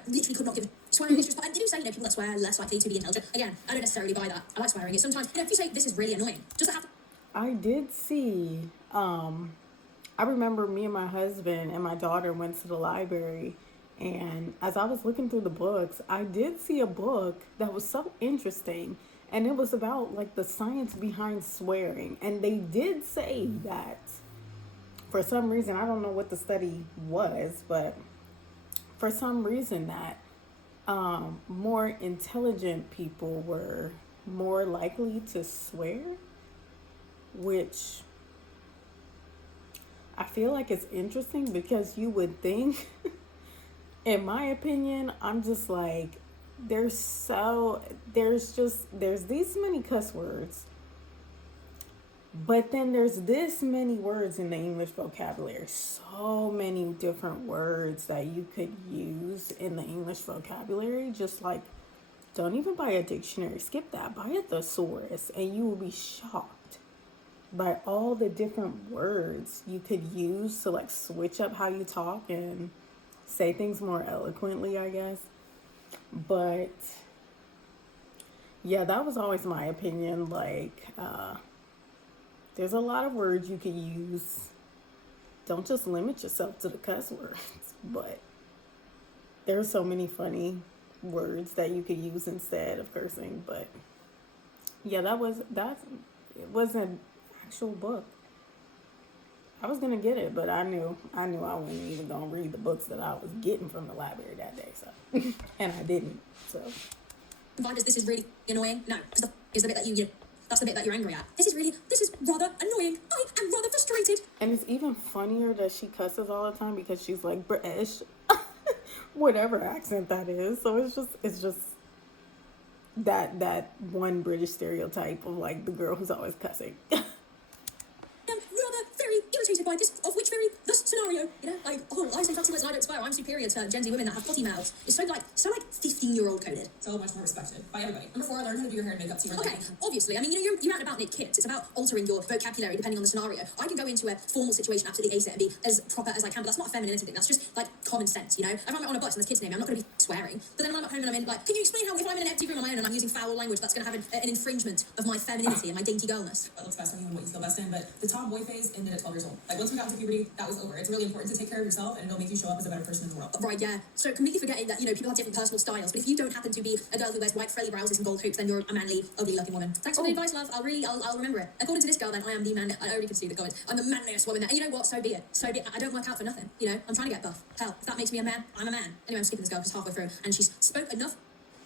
literally could not give swearing is just... And did you say, people that swear are less likely to be intelligent? Again, I don't necessarily buy that. I like swearing. It's sometimes, if you say this is really annoying, just to have... I did see, I remember me and my husband and my daughter went to the library, and as I was looking through the books, I did see a book that was so interesting, and it was about like the science behind swearing. And they did say that for some reason, I don't know what the study was, but for some reason that more intelligent people were more likely to swear, which I feel like it's interesting because you would think, in my opinion, I'm just like, there's these many cuss words, but then there's this many words in the English vocabulary, so many different words that you could use in the English vocabulary. Just like, don't even buy a dictionary, skip that, buy a thesaurus, and you will be shocked by all the different words you could use to like switch up how you talk and say things more eloquently, I guess. But yeah, that was always my opinion. Like, there's a lot of words you could use. Don't just limit yourself to the cuss words, but there's so many funny words that you could use instead of cursing. But yeah, it wasn't actual book. I was gonna get it, but I knew I wasn't even gonna read the books that I was getting from the library that day, so and I didn't. So this is really annoying. No, because is the bit that that's the bit that you're angry at. This is rather annoying. I am rather frustrated. And it's even funnier that she cusses all the time because she's like British, whatever accent that is. So it's just that one British stereotype of like the girl who's always cussing. I'm rather very irritated by this scenario. I say fancy words and I don't swear. I'm superior to Gen Z women that have potty mouths. It's so like 15-year-old coded. So much more respected by everybody. Number 4, learn how to do your hair and makeup. Okay, obviously. I mean, you're out and about knit kids. It's about altering your vocabulary depending on the scenario. I can go into a formal situation, absolutely ace it, and be as proper as I can, but that's not a femininity thing. That's just like common sense, If I'm on a bus and there's kids near me, I'm not going to be swearing. But then when I'm at home and I'm in, like, can you explain how if I'm in an empty room on my own and I'm using foul language, that's going to have an infringement of my femininity and my dainty girlness? What looks best on you and what you feel best in, but the tomboy phase ended at 12 years old. Like, once we got into puberty, that was over. It's really important to take care of yourself, and it'll make you show up as a better person in the world. Right, yeah. So completely forgetting that, people have different personal styles, but if you don't happen to be a girl who wears white frilly blouses and gold hoops, then you're a manly, ugly-looking woman. Thanks for the advice, love. I'll remember it. According to this girl, then, I am the man. I already could see the comments. I'm the manliest woman there. And you know what? So be it. I don't work out for nothing. I'm trying to get buff. Hell, if that makes me a man, I'm a man. Anyway, I'm skipping this girl because halfway through, and she's spoke enough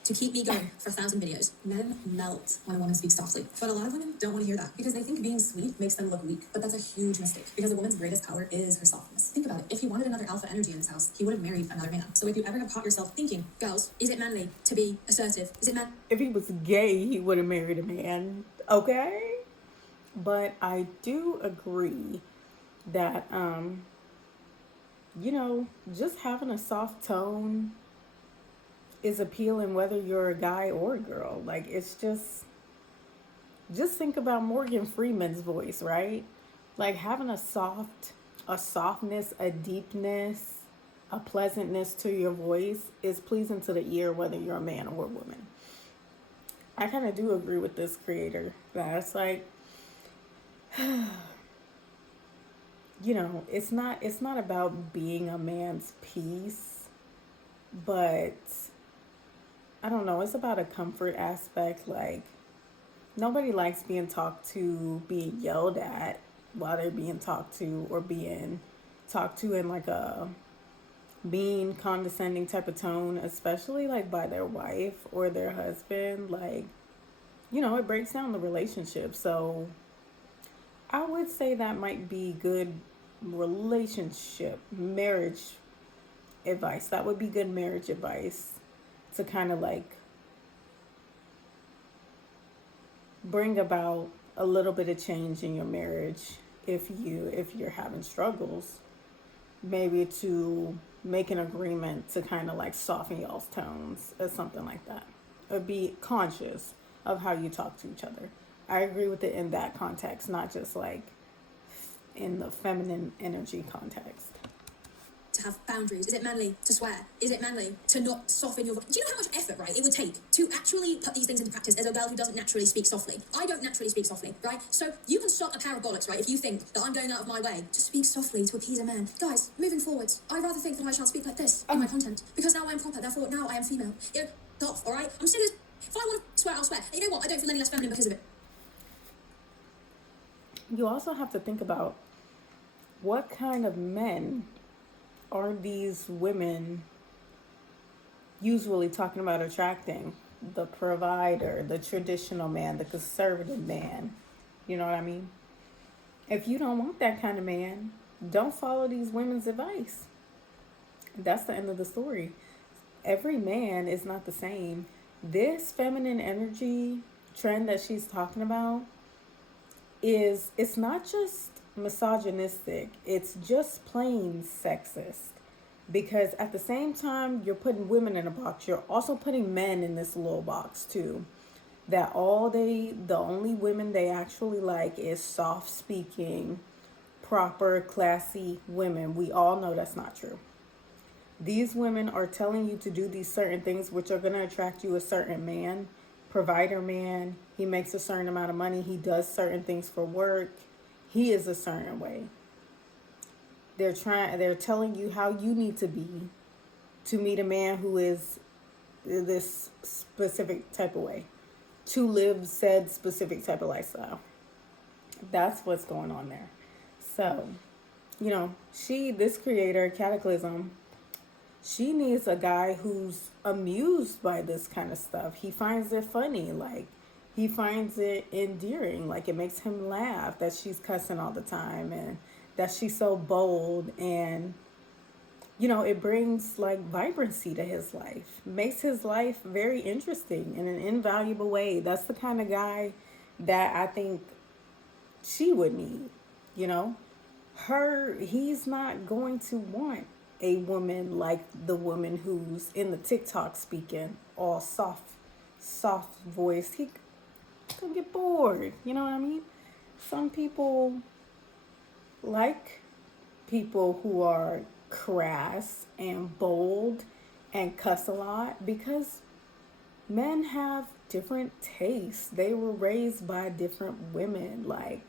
to keep me going for 1,000 videos. Men melt when a woman speaks softly. But a lot of women don't want to hear that because they think being sweet makes them look weak. But that's a huge mistake because a woman's greatest power is her softness. Think about it. If he wanted another alpha energy in his house, he would have married another man. So if you ever have caught yourself thinking, girls, is it manly to be assertive? Is it man? If he was gay, he would have married a man. Okay? But I do agree that, just having a soft tone is appealing whether you're a guy or a girl. Like, it's just think about Morgan Freeman's voice, right? Like, having a softness, a deepness, a pleasantness to your voice is pleasing to the ear, whether you're a man or a woman. I kind of do agree with this creator. That's like, it's not about being a man's piece, but I don't know, it's about a comfort aspect. Like, nobody likes being talked to, being yelled at while they're being talked to, or being talked to in like a mean, condescending type of tone, especially like by their wife or their husband. Like, it breaks down the relationship. So I would say that might be good marriage advice. That would be good marriage advice, to kind of like bring about a little bit of change in your marriage if you're having struggles, maybe to make an agreement to kind of like soften y'all's tones or something like that, or be conscious of how you talk to each other. I agree with it in that context, not just like in the feminine energy context. To have boundaries? Is it manly to swear? Is it manly to not soften your voice? Do you know how much effort, right, it would take to actually put these things into practice as a girl who doesn't naturally speak softly? I don't naturally speak softly, right? So you can suck a pair of bollocks, right, if you think that I'm going out of my way to speak softly to appease a man. Guys, moving forward, I rather think that I shall speak like this in my content, because now I am proper, therefore now I am female. You know, off, all right? I'm serious. If I want to swear, I'll swear. And you know what? I don't feel any less feminine because of it. You also have to think about what kind of men are these women usually talking about attracting? The provider, the traditional man, the conservative man. You know what I mean? If you don't want that kind of man, don't follow these women's advice. That's the end of the story. Every man is not the same. This feminine energy trend that she's talking about it's not just misogynistic, it's just plain sexist. Because at the same time you're putting women in a box, you're also putting men in this little box too. That the only women they actually like is soft speaking, proper, classy women. We all know that's not true. These women are telling you to do these certain things which are going to attract you a certain man, provider man. He makes a certain amount of money. He does certain things for work. He is a certain way. They're telling you how you need to be to meet a man who is this specific type of way, to live said specific type of lifestyle. That's what's going on there. So, this creator, Katiclyzm, she needs a guy who's amused by this kind of stuff. He finds it funny, like he finds it endearing, like it makes him laugh that she's cussing all the time and that she's so bold, and it brings like vibrancy to his life, makes his life very interesting in an invaluable way. That's the kind of guy that I think she would need. He's not going to want a woman like the woman who's in the TikTok speaking all soft voice. He can get bored. You know what I mean? Some people like people who are crass and bold and cuss a lot, because men have different tastes. They were raised by different women, like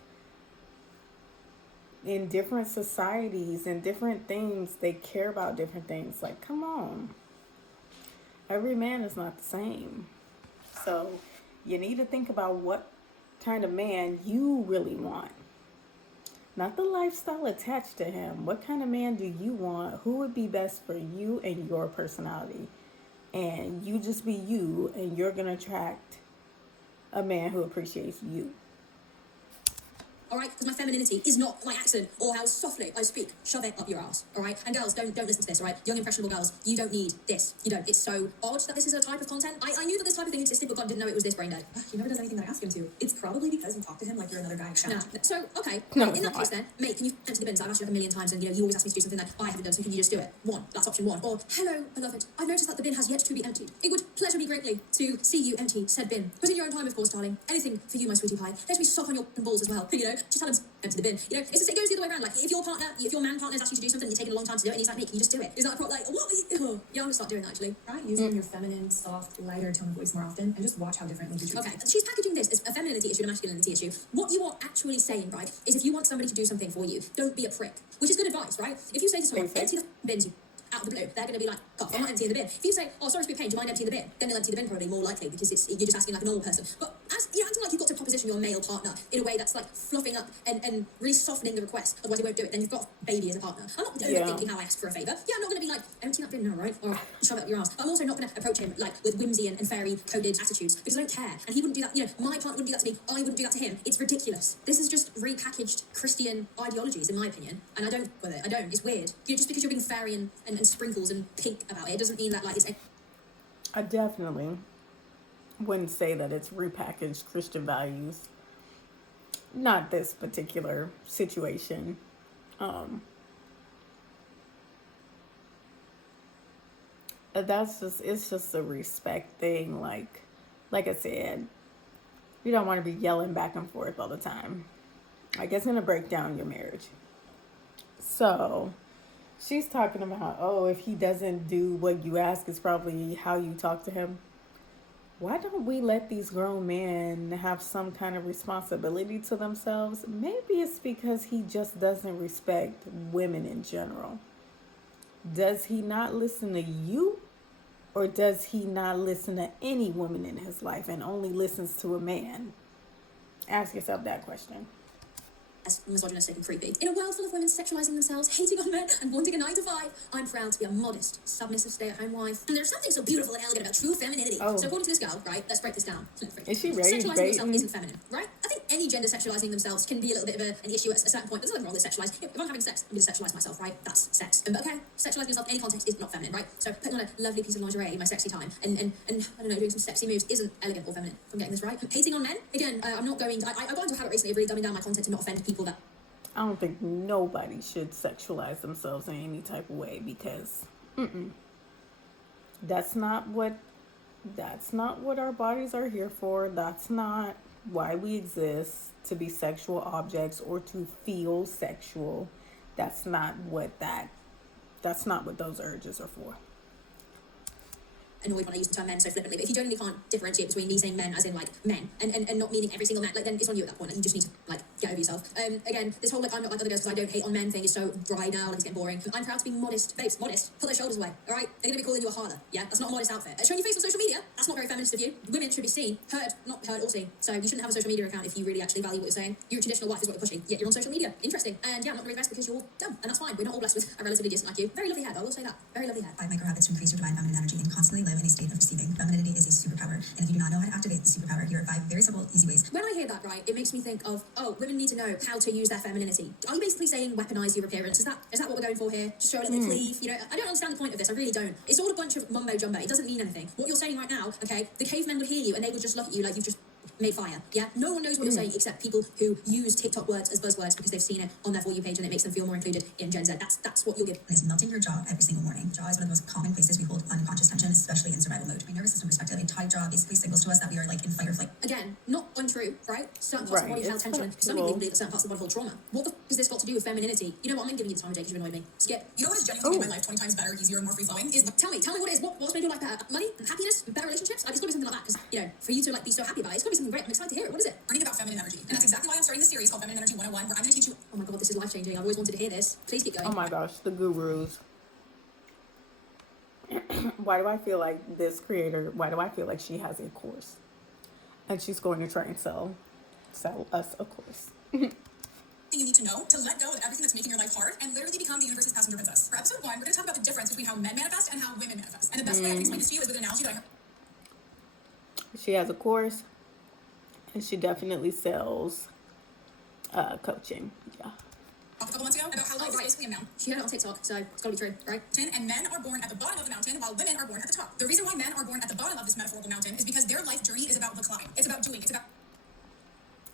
in different societies and different things. They care about different things. Like, come on. Every man is not the same. So you need to think about what kind of man you really want. Not the lifestyle attached to him. What kind of man do you want? Who would be best for you and your personality? And you just be you, and you're going to attract a man who appreciates you. All right, because my femininity is not my accent or how softly I speak. Shove it up your ass, all right? And girls, don't listen to this, all right? Young, impressionable girls, you don't need this. You don't. It's so odd that this is a type of content. I knew that this type of thing existed, but God didn't know it was this brain dead. He never does anything that I ask him to. It's probably because you talk to him like you're another guy. No. So, okay. No, in that case then, mate, can you empty the bins? I've asked you like a million times, and you always ask me to do something that I haven't done, so can you just do it? One, that's option one. Or, hello, beloved, I've noticed that the bin has yet to be emptied. It would pleasure me greatly to see you empty said bin. But in your own time, of course, darling. Anything for you, my sweetie pie. Let me suck on your balls as well. Just tell him empty the bin. It goes the other way around. Like, if your man partner's asked you to do something, you're taking a long time to do it, and he's like, mate, can you just do it? Is that a problem? Like, what? Yeah, I'm gonna start doing that, actually. Try using your feminine, soft, lighter tone of voice more often, and just watch how differently you treat Okay, she's packaging this as a femininity issue and a masculinity issue. What you are actually saying, right, is if you want somebody to do something for you, don't be a prick. Which is good advice, right? If you say to someone, empty the bins, out of the blue, they're going to be like, God, I'm not emptying the bin. If you say, oh, sorry to be a pain, do you mind emptying the bin? Then they'll empty the bin, probably more likely, because you're just asking like a normal person. But acting like you've got to proposition your male partner in a way that's like fluffing up and really softening the request, otherwise he won't do it, then you've got a baby as a partner. I'm not overthinking how I ask for a favour. Yeah, I'm not going to be like, empty that bin now, right? Or shove it up your ass. But I'm also not going to approach him like with whimsy and fairy-coded attitudes, because I don't care. And he wouldn't do that, my partner wouldn't do that to me, I wouldn't do that to him. It's ridiculous. This is just repackaged Christian ideologies, in my opinion, and I don't with it. I don't. It's weird. Just because you're being fairy and sprinkles and pink about it doesn't mean that like it's. I definitely wouldn't say that it's repackaged Christian values. Not this particular situation. It's just a respect thing. Like I said, you don't want to be yelling back and forth all the time. Like, it's going to break down your marriage. So she's talking about, oh, if he doesn't do what you ask, it's probably how you talk to him. Why don't we let these grown men have some kind of responsibility to themselves? Maybe it's because he just doesn't respect women in general. Does he not listen to you? Or does he not listen to any woman in his life and only listens to a man? Ask yourself that question. As misogynistic and creepy. In a world full of women sexualizing themselves, hating on men, and wanting a 9 to 5, I'm proud to be a modest, submissive, stay-at-home wife. And there's something so beautiful and elegant about true femininity. Oh. So according to this girl, right, let's break this down. Is she ready? Sexualizing yourself isn't feminine, right? I think any gender sexualizing themselves can be a little bit of an issue at a certain point. There's nothing wrong with sexualize. If I'm having sex, I'm going to sexualize myself, right? That's sex. But okay, sexualizing yourself in any context is not feminine, right? So putting on a lovely piece of lingerie in my sexy time and I don't know, doing some sexy moves isn't elegant or feminine, if I'm getting this right. Hating on men, again, I'm not going, I got into a habit recently of really dumbing down my content to not offend people that I don't think nobody should sexualize themselves in any type of way because that's not what our bodies are here for. That's not why we exist, to be sexual objects or to feel sexual. That's not what those urges are for. Annoyed when I use the term men so flippantly, but if you genuinely can't differentiate between me saying men as in like men and not meaning every single man, like then it's on you at that point. Like, you just need to like get over yourself. Again, this whole like I'm not like other girls because I don't hate on men thing is so dry now, like it's getting boring. I'm proud to be modest. Babes, modest. Put those shoulders away, all right? They're gonna be calling you a harlot, yeah? That's not a modest outfit. Showing your face on social media, that's not very feminist of you. Women should be seen, heard, not heard or seen. So you shouldn't have a social media account if you really actually value what you're saying. Your traditional wife is what you're pushing, yet you're on social media. Interesting. And yeah, I'm not really impressed because you're dumb, and that's fine. We're not all blessed with a relatively decent like you. Very lovely hair, though, I will say that. Very lovely hair. 5 micro habits to increase your divine feminine energy and constantly live in a state of receiving. Femininity is a superpower, and if you do not know how to activate the superpower, here are 5 very simple, easy ways. When I hear that, right, it makes me think of, oh, women need to know how to use their femininity. Are you basically saying weaponize your appearance? Is that what we're going for here? Just show a little cleave? You know, I don't understand the point of this. I really don't. It's all a bunch of mumbo jumbo. It doesn't mean anything. What you're saying right now, okay, the cavemen would hear you and they would just look at you like you've just made fire. Yeah, no one knows what you're saying except people who use TikTok words as buzzwords because they've seen it on their For You page and it makes them feel more included in Gen Z. That's what you'll give. Is melting your jaw every single morning. Jaw is one of the most common places we hold unconscious tension, especially in survival mode. From a nervous system perspective, a tight jaw basically signals to us that we are like in fight or flight. Again, not untrue, right? Certain parts of the body hold tension. Some people even believe that certain parts of the body hold trauma. What the f has this got to do with femininity? You know what? I'm giving you the time of day because you annoyed me. Skip. You know what has genuinely made my life 20 times better, easier, and more free flowing? Is Tell me what it is. What's made your life better? Money, happiness, better relationships? Like, it's got to be something like that because you know, for you to like be so happy about it, it's got to be something great. I'm excited to hear it. What is it? learning about feminine energy. And that's exactly why I'm starting this series called Feminine Energy 101, where I'm going to teach you. Oh my god, this is life changing. I've always wanted to hear this. Please keep going. Oh my gosh, the gurus. Why do I feel like this creator, why do I feel like she has a course? And she's going to try and sell us a course. You need to know to let go of everything that's making your life hard and literally become the universe's passenger princess. For episode 1, we're going to talk about the difference between how men manifest and how women manifest. And the best way I can explain this to you is with an analogy that I heard. She has a course, and she definitely sells coaching. Yeah. A couple months ago about how life is basically a mountain. She had it on TikTok, so it's gotta be true, right? And men are born at the bottom of the mountain while women are born at the top. The reason why men are born at the bottom of this metaphorical mountain is because their life journey is about the climb. It's about doing. It's about.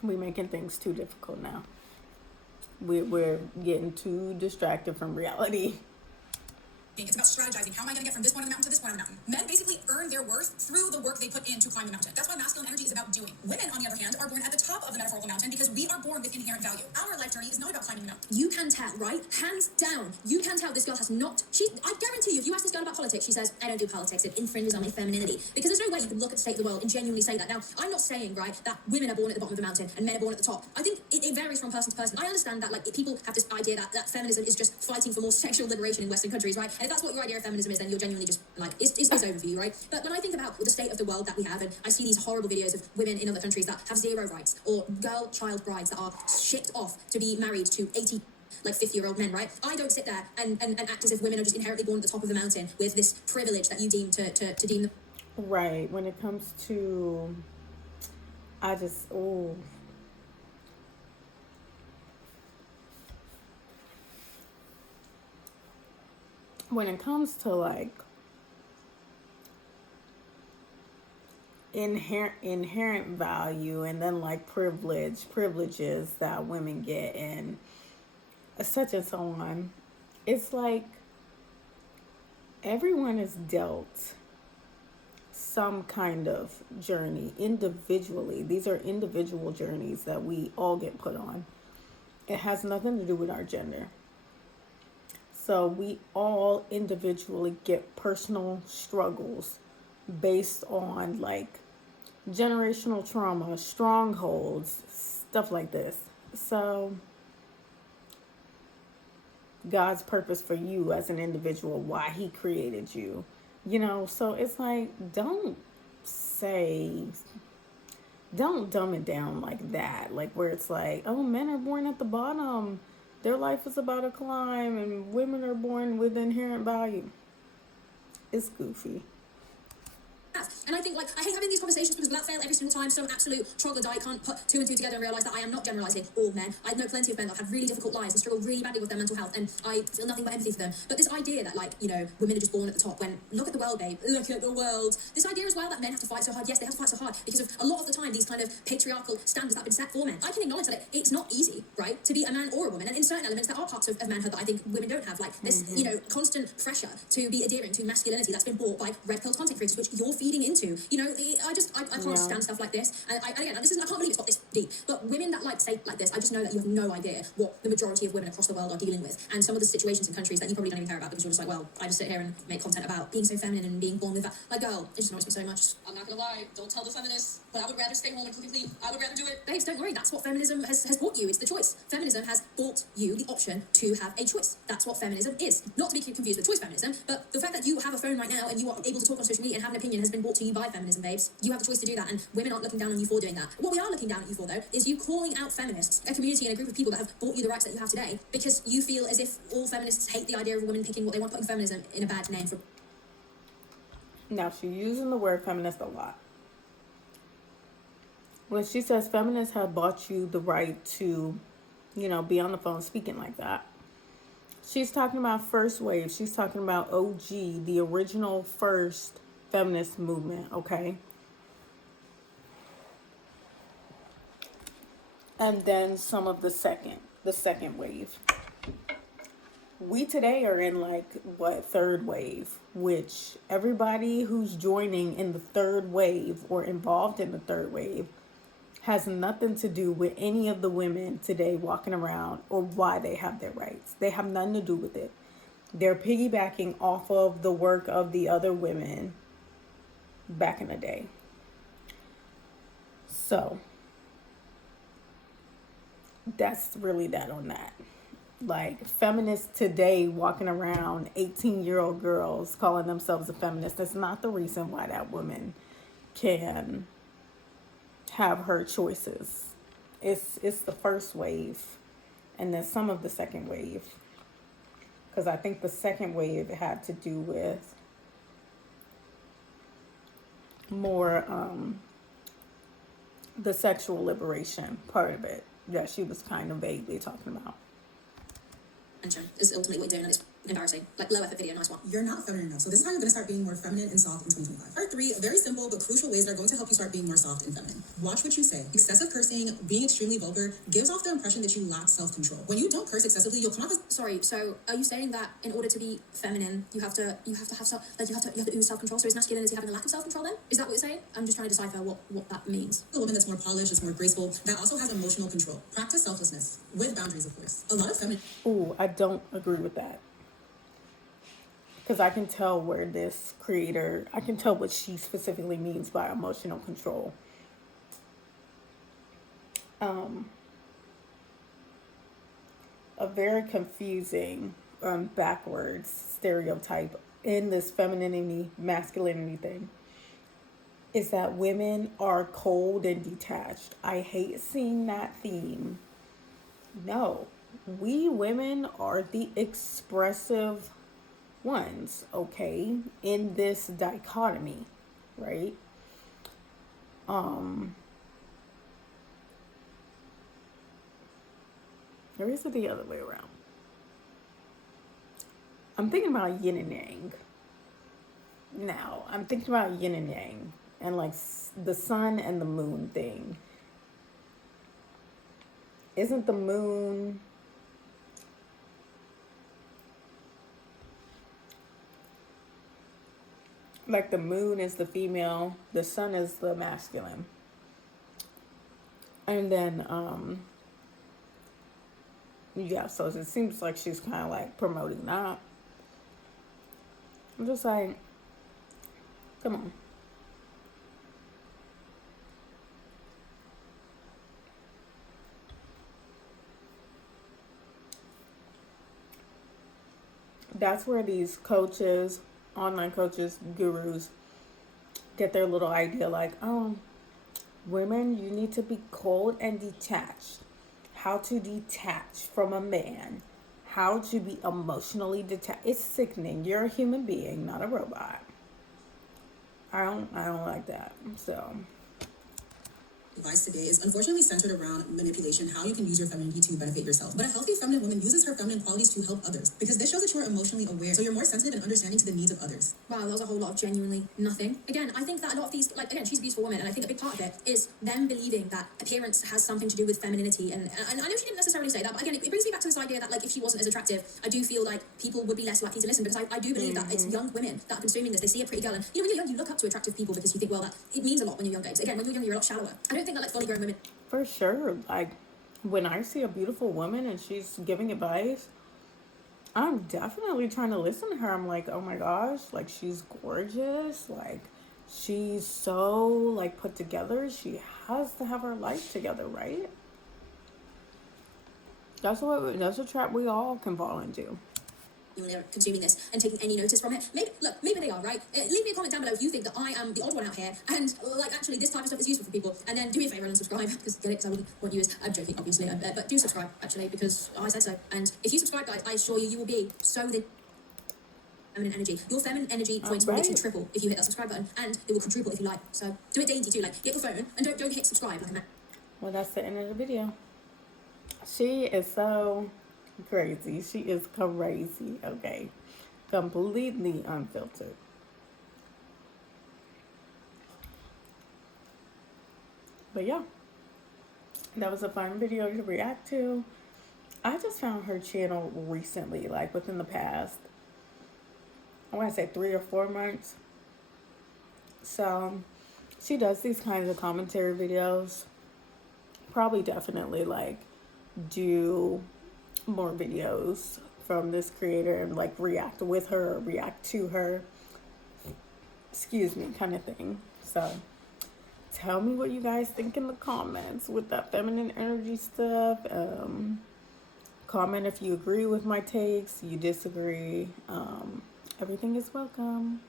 We're making things too difficult now. We're getting too distracted from reality. It's about strategizing. How am I going to get from this point of the mountain to this point of the mountain? Men basically earn their worth through the work they put in to climb the mountain. That's why masculine energy is about doing. Women, on the other hand, are born at the top of the metaphorical mountain because we are born with inherent value. Our life journey is not about climbing the mountain. You can tell, right? Hands down. You can tell this girl has not. I guarantee you, if you ask this girl about politics, she says, I don't do politics. It infringes on my femininity. Because there's no way you can look at the state of the world and genuinely say that. Now, I'm not saying, right, that women are born at the bottom of the mountain and men are born at the top. I think it varies from person to person. I understand that, like, people have this idea that feminism is just fighting for more sexual liberation in Western countries, right? And if that's what your idea of feminism is, then you're genuinely just, like, it's over for you, right? But when I think about the state of the world that we have, and I see these horrible videos of women in other countries that have zero rights, or child brides that are shipped off to be married to 50-year-old men, right? I don't sit there and act as if women are just inherently born at the top of the mountain with this privilege that you deem to deem them. Right. When it comes to, when it comes to, like, inherent value, and then like privileges that women get, and such and so on. It's like everyone is dealt some kind of journey individually. These are individual journeys that we all get put on. It has nothing to do with our gender. So we all individually get personal struggles based on like generational trauma, strongholds, stuff like this. So God's purpose for you as an individual, why he created you, so it's like, don't dumb it down like that, like where it's like, oh, men are born at the bottom, their life is about to climb, and women are born with inherent value. It's goofy. And I think, like, I hate having these conversations because without fail, every single time, some absolute troglodyte can't put two and two together and realise that I am not generalising all men. I know plenty of men that have had really difficult lives and struggle really badly with their mental health, and I feel nothing but empathy for them. But this idea that, like, women are just born at the top, when, look at the world, babe, look at the world. This idea as well that men have to fight so hard. Yes, they have to fight so hard because of a lot of the time these kind of patriarchal standards that have been set for men. I can acknowledge that it's not easy, right, to be a man or a woman, and in certain elements there are parts of manhood that I think women don't have, like this, constant pressure to be adhering to masculinity that's been bought by red-pilled content creators, which you're feeding into. I can't stand stuff like this. And I can't believe it's got this deep. But women that say like this, I just know that you have no idea what the majority of women across the world are dealing with, and some of the situations in countries that you probably don't even care about because you're just like, well, I just sit here and make content about being so feminine and being born with that. Like, girl, it just annoys me so much. I'm not gonna lie, don't tell the feminists, but I would rather stay home and cook and clean. I would rather do it. Babes, don't worry. That's what feminism has bought you. It's the choice. Feminism has bought you the option to have a choice. That's what feminism is. Not to be confused with choice feminism, but the fact that you have a phone right now and you are able to talk on social media and have an opinion has been brought to you by feminism, babes. You have the choice to do that, and women aren't looking down on you for doing that. What we are looking down at you for, though, is you calling out feminists, a community and a group of people that have bought you the rights that you have today, because you feel as if all feminists hate the idea of a woman picking what they want, putting feminism in a bad name for. Now, she's using the word feminist a lot. When she says feminists have bought you the right to, be on the phone speaking like that, she's talking about first wave. She's talking about OG, the original first feminist movement, okay? And then some of the second wave. We today are in third wave, which everybody who's joining in the third wave or involved in the third wave has nothing to do with any of the women today walking around or why they have their rights. They have nothing to do with it. They're piggybacking off of the work of the other women back in the day. So that's really that on that. Like, feminists today walking around, 18-year-old girls calling themselves a feminist, that's not the reason why that woman can have her choices. It's the first wave and then some of the second wave, because I think the second wave had to do with more the sexual liberation part of it that she was kind of vaguely talking about. Is ultimately what you're doing, and it's embarrassing. Like, low effort video, nice one. You're not feminine enough. So this is how you're going to start being more feminine and soft in 2025. Part 3, very simple but crucial ways that are going to help you start being more soft and feminine. Watch what you say. Excessive cursing, being extremely vulgar, gives off the impression that you lack self-control. When you don't curse excessively, you'll come off as... Sorry, so are you saying that in order to be feminine, you have to have ooze self-control? So is masculinity having a lack of self-control then? Is that what you're saying? I'm just trying to decipher what that means. A woman that's more polished, that's more graceful, that also has emotional control. Practice selflessness, with boundaries, of course. A lot of feminine... Ooh, I don't agree with that. Because I can tell I can tell what she specifically means by emotional control. A very confusing, backwards stereotype in this femininity, masculinity thing is that women are cold and detached. I hate seeing that theme. No, we women are the expressive ones, okay, in this dichotomy, right? Or is it the other way around? I'm thinking about yin and yang. Now, I'm thinking about yin and yang. and like the sun and the moon thing. Isn't the moon like, the moon is the female, the sun is the masculine? And then yeah, so it seems like she's kind of like promoting that. I'm just like, come on. That's where these coaches, online coaches, gurus, get their little idea like, oh, women, you need to be cold and detached. How to detach from a man. How to be emotionally detached. It's sickening. You're a human being, not a robot. I don't like that. So advice today is unfortunately centered around manipulation, how you can use your femininity to benefit yourself. But a healthy feminine woman uses her feminine qualities to help others, because this shows that you are emotionally aware, so you're more sensitive and understanding to the needs of others. Wow, that was a whole lot of genuinely nothing. Again, I think that a lot of these, like, again, she's a beautiful woman, and I think a big part of it is them believing that appearance has something to do with femininity. And I know she didn't necessarily say that, but again, it brings me back to this idea that, like, if she wasn't as attractive, I do feel like people would be less likely to listen, because I do believe that it's young women that are consuming this. They see a pretty girl, and when you're young, you look up to attractive people because you think, well, that it means a lot when you're younger. It's, again, when you're young, you're a lot shallower. I don't think that, like, fully grown women. for sure, like, when I see a beautiful woman and she's giving advice, I'm definitely trying to listen to her. I'm like, oh my gosh, like, she's gorgeous. Like, she's so, like, put together. She has to have her life together, right? That's a trap we all can fall into. When they're consuming this and taking any notice from it. Maybe they are, right? Leave me a comment down below if you think that I am the odd one out here and, like, actually this type of stuff is useful for people. And then do me a favor and subscribe, because get it, because I wouldn't want you as, I'm joking, obviously, but do subscribe, actually, because I said so. And if you subscribe, guys, I assure you, you will be so within feminine energy. Your feminine energy points will literally triple if you hit that subscribe button, and it will quadruple if you like. So do it dainty too, like, get your phone and don't hit subscribe like a man. Well, that's the end of the video. She is so crazy. She is crazy, okay? Completely unfiltered. But yeah, that was a fun video to react to. I just found her channel recently, like within the past, I want to say 3 or 4 months. So she does these kinds of commentary videos. Probably definitely like do more videos from this creator and like react with her or react to her, excuse me, kind of thing. So tell me what you guys think in the comments with that feminine energy stuff. Comment if you agree with my takes, you disagree. Everything is welcome.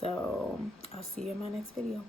So I'll see you in my next video.